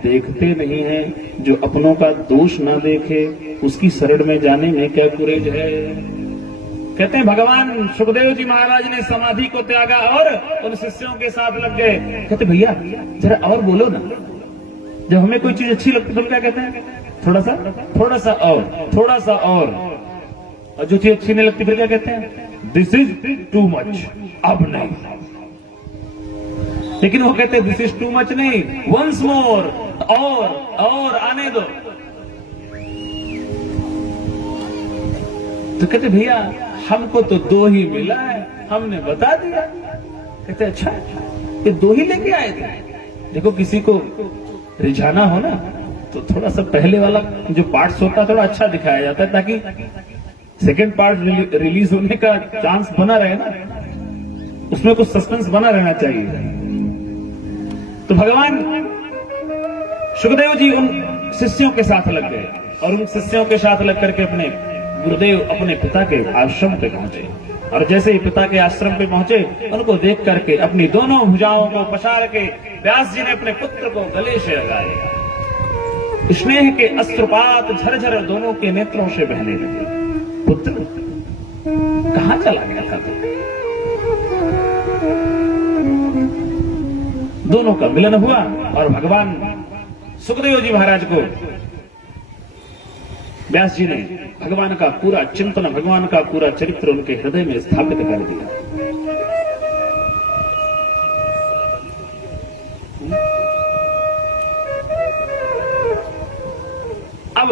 देखते नहीं है, जो अपनों का दोष ना देखे उसकी शरण में जाने में क्या गुरेज है। कहते हैं भगवान सुखदेव जी महाराज ने समाधि को त्यागा और उन शिष्यों के साथ लग गए। कहते भैया जरा और बोलो ना, जब हमें कोई चीज अच्छी लगती तो हम क्या कहते हैं? थोड़ा सा और, थोड़ा सा और जो चीज अच्छी नहीं लगती फिर क्या कहते हैं? दिस इज टू मच, अब नहीं। लेकिन वो कहते हैं दिस इज टू मच नहीं, वंस मोर, और आने दो। तो कहते भैया हमको तो 2 ही मिला है, हमने बता दिया। कहते अच्छा ये 2 ही लेके आए थे। देखो किसी को रिझाना हो ना तो थोड़ा सा पहले वाला जो पार्ट्स होता है थोड़ा अच्छा दिखाया जाता है ताकि सेकेंड पार्ट रिलीज होने का चांस बना रहे ना, उसमें कुछ सस्पेंस बना रहना चाहिए। तो भगवान सुखदेव जी उन शिष्यों के साथ लग गए और उन शिष्यों के साथ लग करके अपने गुरुदेव अपने पिता के आश्रम पे पहुंचे। और जैसे ही पिता के आश्रम पे पहुंचे उनको देख करके अपनी दोनों भुजाओं को पसार के व्यास जी ने अपने पुत्र को गले से लगाए। स्नेह के अश्रुपात झरझर दोनों के नेत्रों से बहने लगे। पुत्र कहां चला गया था तू? दोनों का मिलन हुआ और भगवान सुखदेव जी महाराज को व्यास जी ने भगवान का पूरा चिंतन, भगवान का पूरा चरित्र उनके हृदय में स्थापित कर दिया। अब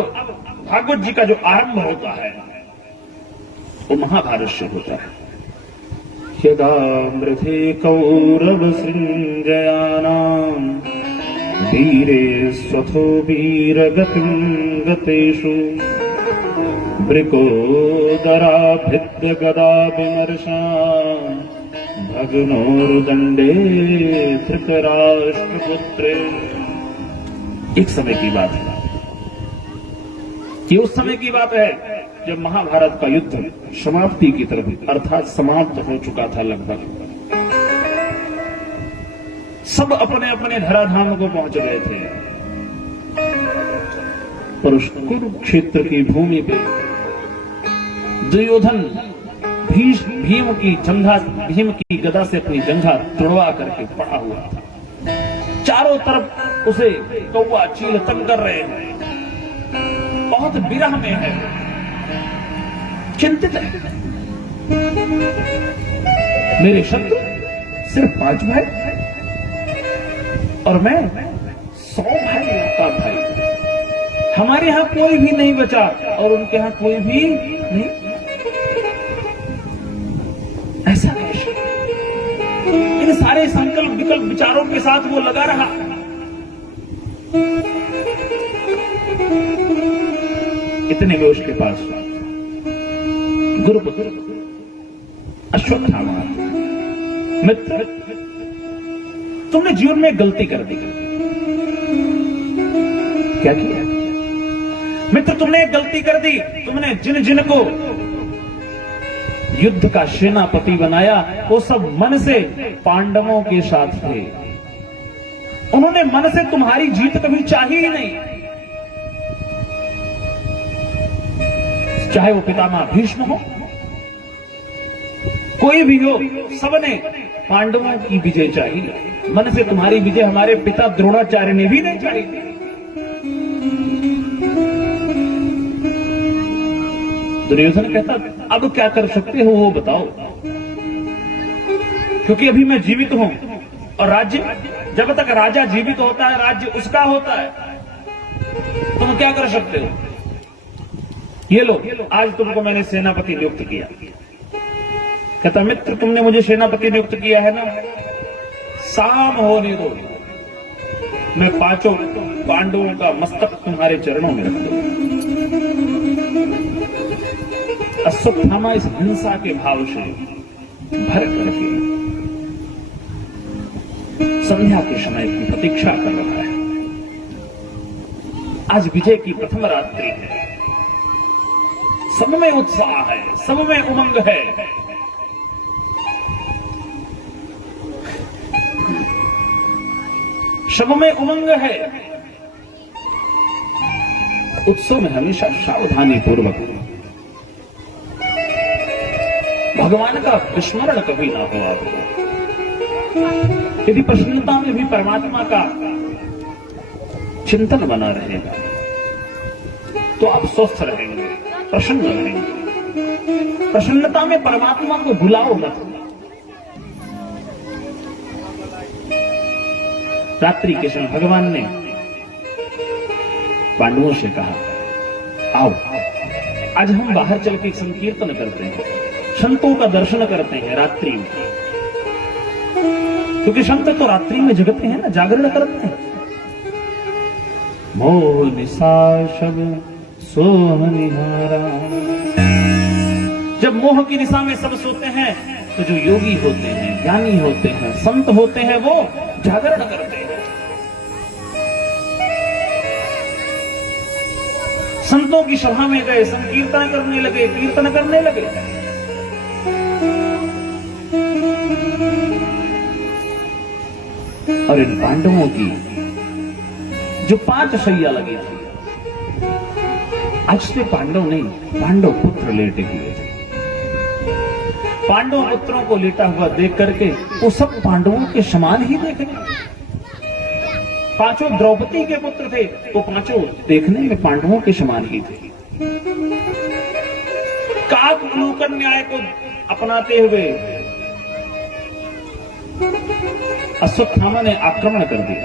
भागवत जी का जो आरंभ होता है वो महाभारत से होता है। यदा मृथे कौरव सृञ्जयानां वीरे स्वथो वीरगतिं गतेषु वृकोदराभिद्य गदा विमर्शा भग्नोर्दण्डे धृतराष्ट्रपुत्रे। एक समय की बात है, ये उस समय की बात है जब महाभारत का युद्ध समाप्ति की तरफ अर्थात समाप्त हो चुका था लगभग। सब अपने अपने धराधाम को पहुंच गए थे, पर उस कुरुक्षेत्र की भूमि पे दुर्योधन भीम की गदा से अपनी जंघा तुड़वा करके पड़ा हुआ था। चारों तरफ उसे कौवा चील तंग कर रहे हैं, बहुत विरह में है, चिंतित है। मेरे शत्रु सिर्फ 5 भाई और मैं 100 भाई का भाई, हमारे यहां कोई भी नहीं बचा और उनके यहां कोई भी नहीं। ऐसा कैसे? इन सारे संकल्प विकल्प विचारों के साथ वो लगा रहा। इतने में उसके पास गुरुपुत्र अश्वत्थामा, मित्र, तुमने जीवन में गलती कर दी। क्या किया? मित्र, तुमने एक गलती कर दी। तुमने जिन जिन को युद्ध का सेनापति बनाया वो सब मन से पांडवों के साथ थे। उन्होंने मन से तुम्हारी जीत कभी चाही ही नहीं। चाहे वो पितामह भीष्म हो, कोई भी हो, सबने पांडवों की विजय चाहिए। मन से तुम्हारी विजय हमारे पिता द्रोणाचार्य ने भी नहीं चाहिए। दुर्योधन कहता अब क्या कर सकते हो वो बताओ, क्योंकि अभी मैं जीवित हूं और राज्य, जब तक राजा जीवित होता है राज्य उसका होता है। तुम क्या कर सकते हो? ये लो, आज तुमको मैंने सेनापति नियुक्त किया। कहता मित्र, तुमने मुझे सेनापति नियुक्त किया है ना, शाम होने दो, मैं 5 पांडवों का मस्तक तुम्हारे चरणों में रख दूं। अश्वत्थामा इस हिंसा के भाव से भर करके संध्या के समय की प्रतीक्षा कर रहा है। आज विजय की प्रथम रात्रि है, सब में उत्साह है, सब में उमंग है। सब में उमंग है। उत्सव में हमेशा सावधानी पूर्वक भगवान का विस्मरण कभी ना हो आपको। यदि प्रसन्नता में भी परमात्मा का चिंतन बना रहेगा तो आप स्वस्थ रहेंगे, प्रसन्न रहेंगे। प्रसन्नता में परमात्मा को भुलाओ मत। रात्रि के समय भगवान ने पांडवों से कहा, आओ आज हम बाहर चल के संकीर्तन करते हैं, संतों का दर्शन करते हैं रात्रि में, क्योंकि संत तो रात्रि में जगते हैं ना, जागरण करते हैं। मोह निशा सब सोह निहारा। जब मोह की दिशा में सब सोते हैं तो जो योगी होते हैं, ज्ञानी होते हैं, संत होते हैं, वो जागरण करते हैं। संतों की सभा में गए, संकीर्तन करने लगे, कीर्तन करने लगे। और इन पांडवों की जो 5 शैया लगी थी, आज से पांडव नहीं, पांडव पुत्र लेटे हुए थे। पांडव पुत्रों को लेटा हुआ देख करके वो सब पांडवों के समान ही देख रहे। 5 द्रौपदी के पुत्र थे, वो 5 देखने में पांडवों के समान ही थे। काक उलूकन न्याय को अपनाते हुए अश्वत्थामा ने आक्रमण कर दिया।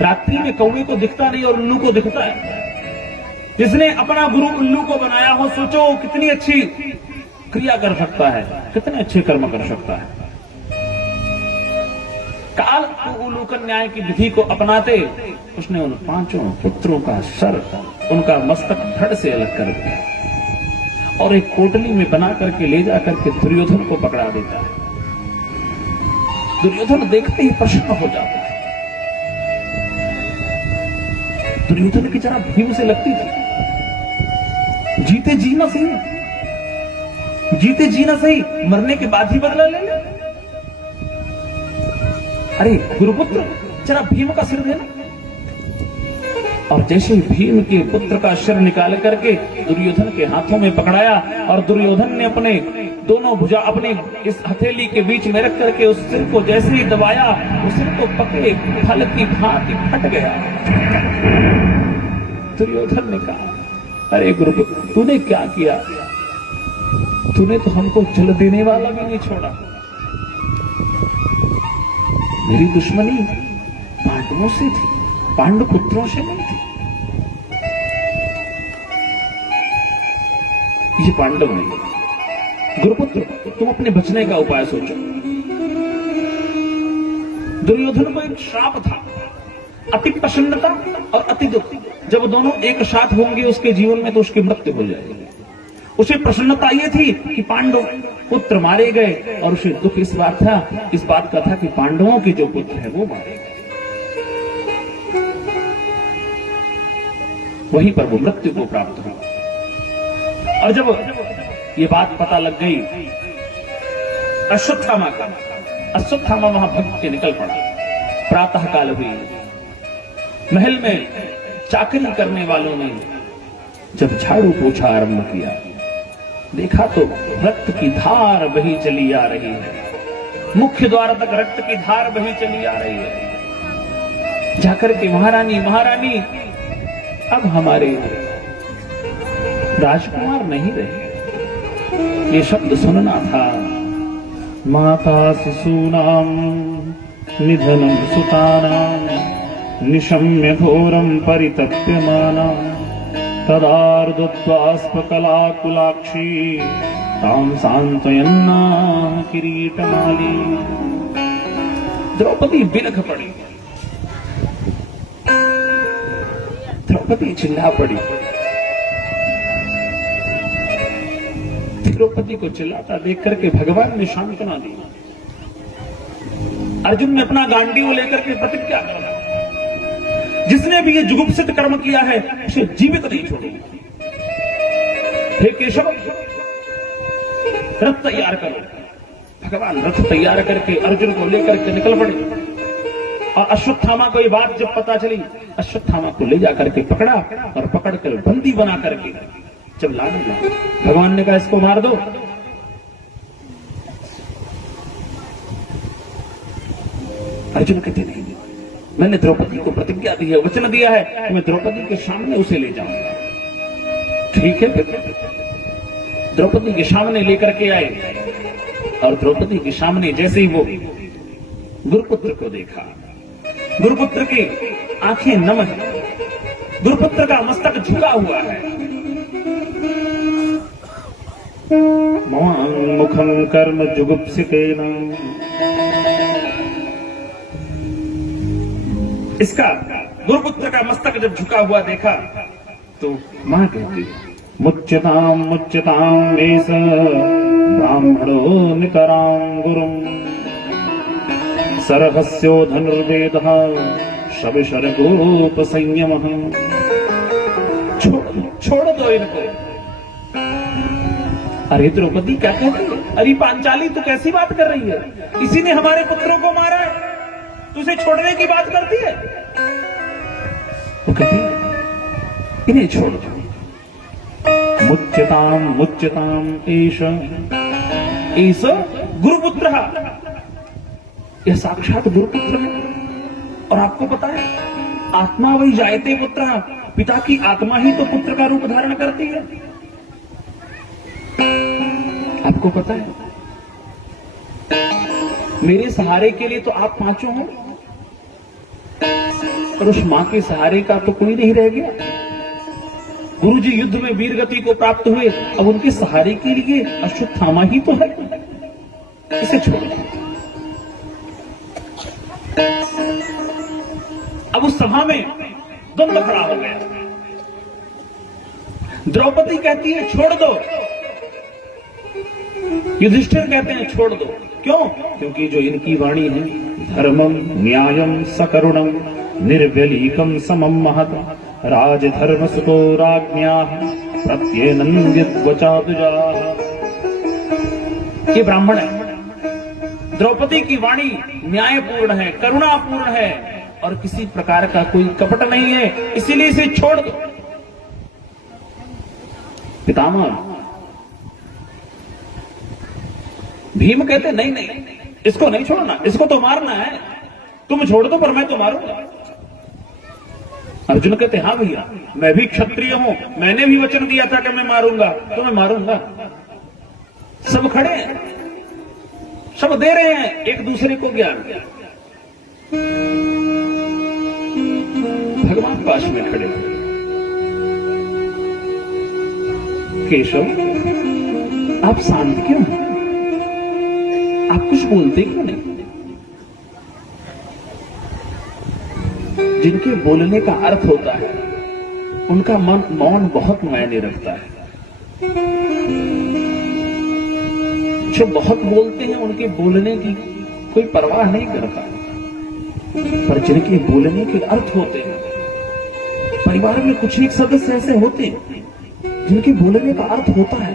रात्रि में कौवे को दिखता नहीं और उल्लू को दिखता है। जिसने अपना गुरु उल्लू को बनाया हो, सोचो कितनी अच्छी क्रिया कर सकता है, कितने अच्छे कर्म कर सकता है। काल उलूकन न्याय की विधि को अपनाते उसने उन 5 पुत्रों का सर, उनका मस्तक धड़ से अलग कर दिया और एक कोटली में बना करके ले जा करके दुर्योधन को पकड़ा देता है। दुर्योधन देखते ही प्रसन्न हो जाता है। दुर्योधन की जरा भीम से लगती थी। जीते जी ना सही, जीते जी ना सही, मरने के बाद ही बदला ले ले। अरे गुरुपुत्र, जरा भीम का सिर देना। और जैसे ही भीम के पुत्र का सिर निकाल करके दुर्योधन के हाथों में पकड़ाया, और दुर्योधन ने अपने दोनों भुजा अपने इस हथेली के बीच में रख करके उस सिर को जैसे ही दबाया, उस सिर को पकड़े फल की भांति फट गया। दुर्योधन ने कहा, अरे गुरुपुत्र, तूने क्या किया? तूने तो हमको जल देने वाला भी नहीं छोड़ा। मेरी दुश्मनी पांडवों से थी, पांडु पुत्रों से नहीं थी। ये पांडव नहीं। गुरुपुत्र, तुम अपने बचने का उपाय सोचो। दुर्योधन को एक श्राप था, अति प्रसन्नता और अति दुख। जब दोनों एक साथ होंगे उसके जीवन में तो उसकी मृत्यु हो जाएगी। उसे प्रसन्नता ये थी कि पांडव पुत्र मारे गए, और उसे दुख इस बात का था कि पांडवों के जो पुत्र है वो मारे गए। वहीं पर वो मृत्यु को प्राप्त हुआ। और जब ये बात पता लग गई अश्वत्थामा का, अश्वत्थामा वहां भक्त के निकल पड़ा। प्रातः काल हुई, महल में चाकरी करने वालों ने जब झाड़ू पोछा आरंभ किया, देखा तो रक्त की धार बही चली आ रही है। मुख्य द्वार तक रक्त की धार बही चली आ रही है। जाकर के महारानी, महारानी, अब हमारे राजकुमार नहीं रहे। ये शब्द सुनना था, माता शिशूनां निधनं सुतानां निशम्य घोरं परितप्यमाना तदार्दुत्वास्पकलाकुलाक्षी तां सांत्वयन्ना किरीटमाली। द्रौपदी बिलख पड़ी, द्रौपदी चिल्ला पड़ी। द्रौपदी को चिल्लाता देख करके भगवान ने सांत्वना दी। अर्जुन ने अपना गांडीव लेकर के प्रतिज्ञा करा, जिसने भी ये जुगुप्सित कर्म किया है उसे जीवित नहीं छोड़ेगा। हे केशव, रथ तैयार करो। भगवान रथ तैयार करके अर्जुन को लेकर के निकल पड़े। और अश्वत्थामा को ये बात जब पता चली, अश्वत्थामा को ले जाकर के पकड़ा और पकड़कर बंदी बना करके जब लाने लगा, भगवान ने कहा इसको मार दो। अर्जुन कहते नहीं, मैंने द्रौपदी को प्रतिज्ञा दी है, वचन दिया है कि मैं द्रौपदी के सामने उसे ले जाऊंगा। ठीक है, द्रौपदी के सामने लेकर के आए, और द्रौपदी के सामने जैसे ही वो गुरुपुत्र को देखा, गुरुपुत्र की आंखें नम है, गुरुपुत्र का मस्तक झुका हुआ है। मुखं कर्म जुगुप्सितेन इसका गुरुपुत्र का मस्तक जब झुका हुआ देखा तो मां कहती, मुच्यतां एष ब्राह्मणो नितरां गुरुं सरहस्यो धनुर्वेदः शविशर्गोपसंयमः। छोड़ दो इनको। अरे द्रौपदी क्या कहती है? अरे पांचाली, तू कैसी बात कर रही है? इसी ने हमारे पुत्रों को मारा है, तू उसे छोड़ने की बात करती है? वो कहती है, इन्हें छोड़ दो। मुच्यतां एष गुरुपुत्र, यह साक्षात गुरुपुत्र है। और आपको पता है, आत्मा वही जायते पुत्र, पिता की आत्मा ही तो पुत्र का रूप धारण करती है। आपको पता है, मेरे सहारे के लिए तो आप पांचों हो, और उस मां के सहारे का तो कोई नहीं रह गया। गुरुजी युद्ध में वीर गति को प्राप्त हुए, अब उनके सहारे के लिए अश्वत्थामा ही तो है। इसे छोड़ दो। अब उस सभा में द्वंद्व खड़ा हो गया। द्रौपदी कहती है छोड़ दो, युधिष्ठिर कहते हैं छोड़ दो। क्यों? क्योंकि जो इनकी वाणी है, धर्मं न्यायं सकरुणं निर्व्यलीकं समं महत् राजधर्मसुतो राज्ञाः प्रत्येनन्दित्वचातुजाः। ये ब्राह्मण है। द्रौपदी की वाणी न्यायपूर्ण है, करुणापूर्ण है और किसी प्रकार का कोई कपट नहीं है, इसीलिए इसे छोड़ दो। पितामह, भीम कहते नहीं नहीं, इसको नहीं छोड़ना, इसको तो मारना है। तुम छोड़ दो पर मैं तो मारूंगा। अर्जुन कहते हाँ भैया, मैं भी क्षत्रिय हूं, मैंने भी वचन दिया था कि मैं मारूंगा, तो मैं मारूंगा। सब खड़े हैं, सब दे रहे हैं एक दूसरे को ज्ञान। भगवान पास में खड़े हैं। केशव, आप शांत क्यों हैं? आप कुछ बोलते क्यों नहीं? जिनके बोलने का अर्थ होता है उनका मन मौन बहुत मायने रखता है। जो बहुत बोलते हैं उनके बोलने की कोई परवाह नहीं करता, पर जिनके बोलने के अर्थ होते हैं, परिवार में कुछ एक सदस्य ऐसे होते हैं जिनके बोलने का अर्थ होता है।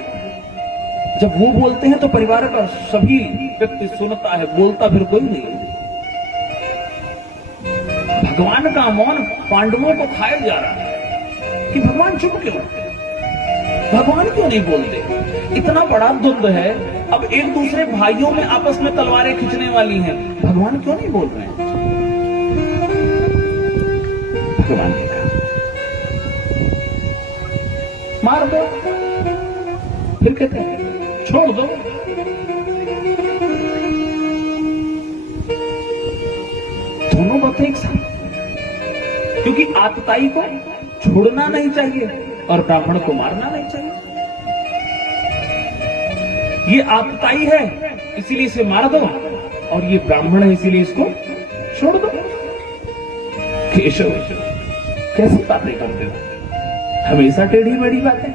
जब वो बोलते हैं तो परिवार का सभी व्यक्ति सुनता है, बोलता फिर कोई नहीं। भगवान का मौन पांडवों को खाया जा रहा है कि भगवान चुप क्यों, भगवान क्यों नहीं बोलते? इतना बड़ा द्वंद्व है, अब एक दूसरे भाइयों में आपस में तलवारें खींचने वाली हैं, भगवान क्यों नहीं बोल रहे हैं? भगवान ने कहा मार दो, फिर कहते हैं छोड़ दो। दोनों बातें एक साथ, क्योंकि आतताई को छोड़ना नहीं चाहिए और ब्राह्मण को मारना नहीं चाहिए। ये आतताई है इसीलिए इसे मार दो, और ये ब्राह्मण है इसीलिए इसको छोड़ दो। केशव, कैसी बातें करते हो? हमेशा टेढ़ी मेढ़ी बातें।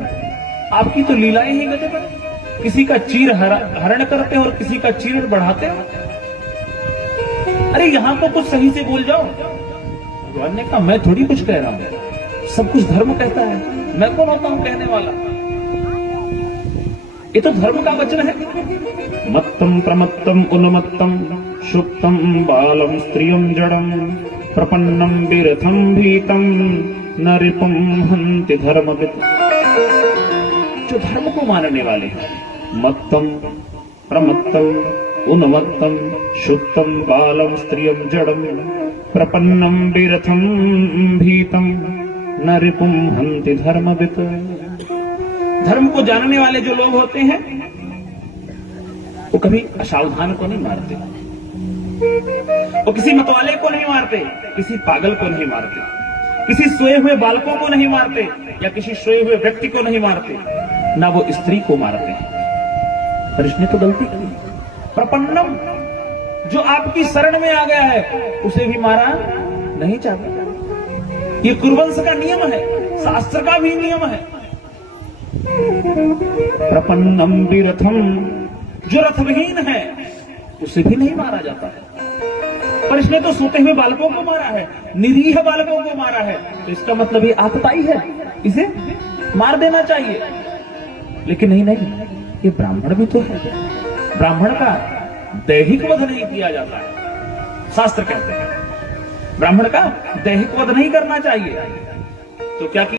आपकी तो लीलाएं ही गजब है। किसी का चीर हरण करते हो और किसी का चीर बढ़ाते हो। अरे यहां तो कुछ सही से बोल जाओ। भगवान ने कहा मैं थोड़ी कुछ कह रहा हूं, सब कुछ धर्म कहता है, मैं कौन होता हूं कहने वाला? ये तो धर्म का वचन है। मत्तम प्रमत्तम उन्मत्तम शुक्तम बालम स्त्रियम जड़म प्रपन्नम विरथम भीतम न रिपुम हन्ति धर्मवित्। जो धर्म को मानने वाले हैं, मत्तम प्रमत्तम उन्मत्तम शुक्तम बालम स्त्रियम जड़म प्रपन्नम विरथम भीतम न रिपुम हन्ति धर्मवित्। धर्म को जानने वाले जो लोग होते हैं वो कभी असावधान को नहीं मारते, वो किसी मतवाले को नहीं मारते, किसी पागल को नहीं मारते, किसी सोए हुए बालकों को नहीं मारते या किसी सोए हुए व्यक्ति को नहीं मारते, ना वो स्त्री को मारते हैं। पर इसने तो गलती की। प्रपन्नम, जो आपकी शरण में आ गया है उसे भी मारा नहीं चाहता। ये कुरुवंश का नियम है, शास्त्र का भी नियम है। प्रपन्नम विरथम, जो रथविहीन है उसे भी नहीं मारा जाता है। पर इसने तो सोते हुए बालकों को मारा है, निरीह बालकों को मारा है, तो इसका मतलब ये आतताई है, इसे मार देना चाहिए। लेकिन नहीं नहीं, ये ब्राह्मण भी तो है। ब्राह्मण का दैहिक वध नहीं किया जाता है, शास्त्र कहते हैं ब्राह्मण का दैहिक वध नहीं करना चाहिए। तो क्या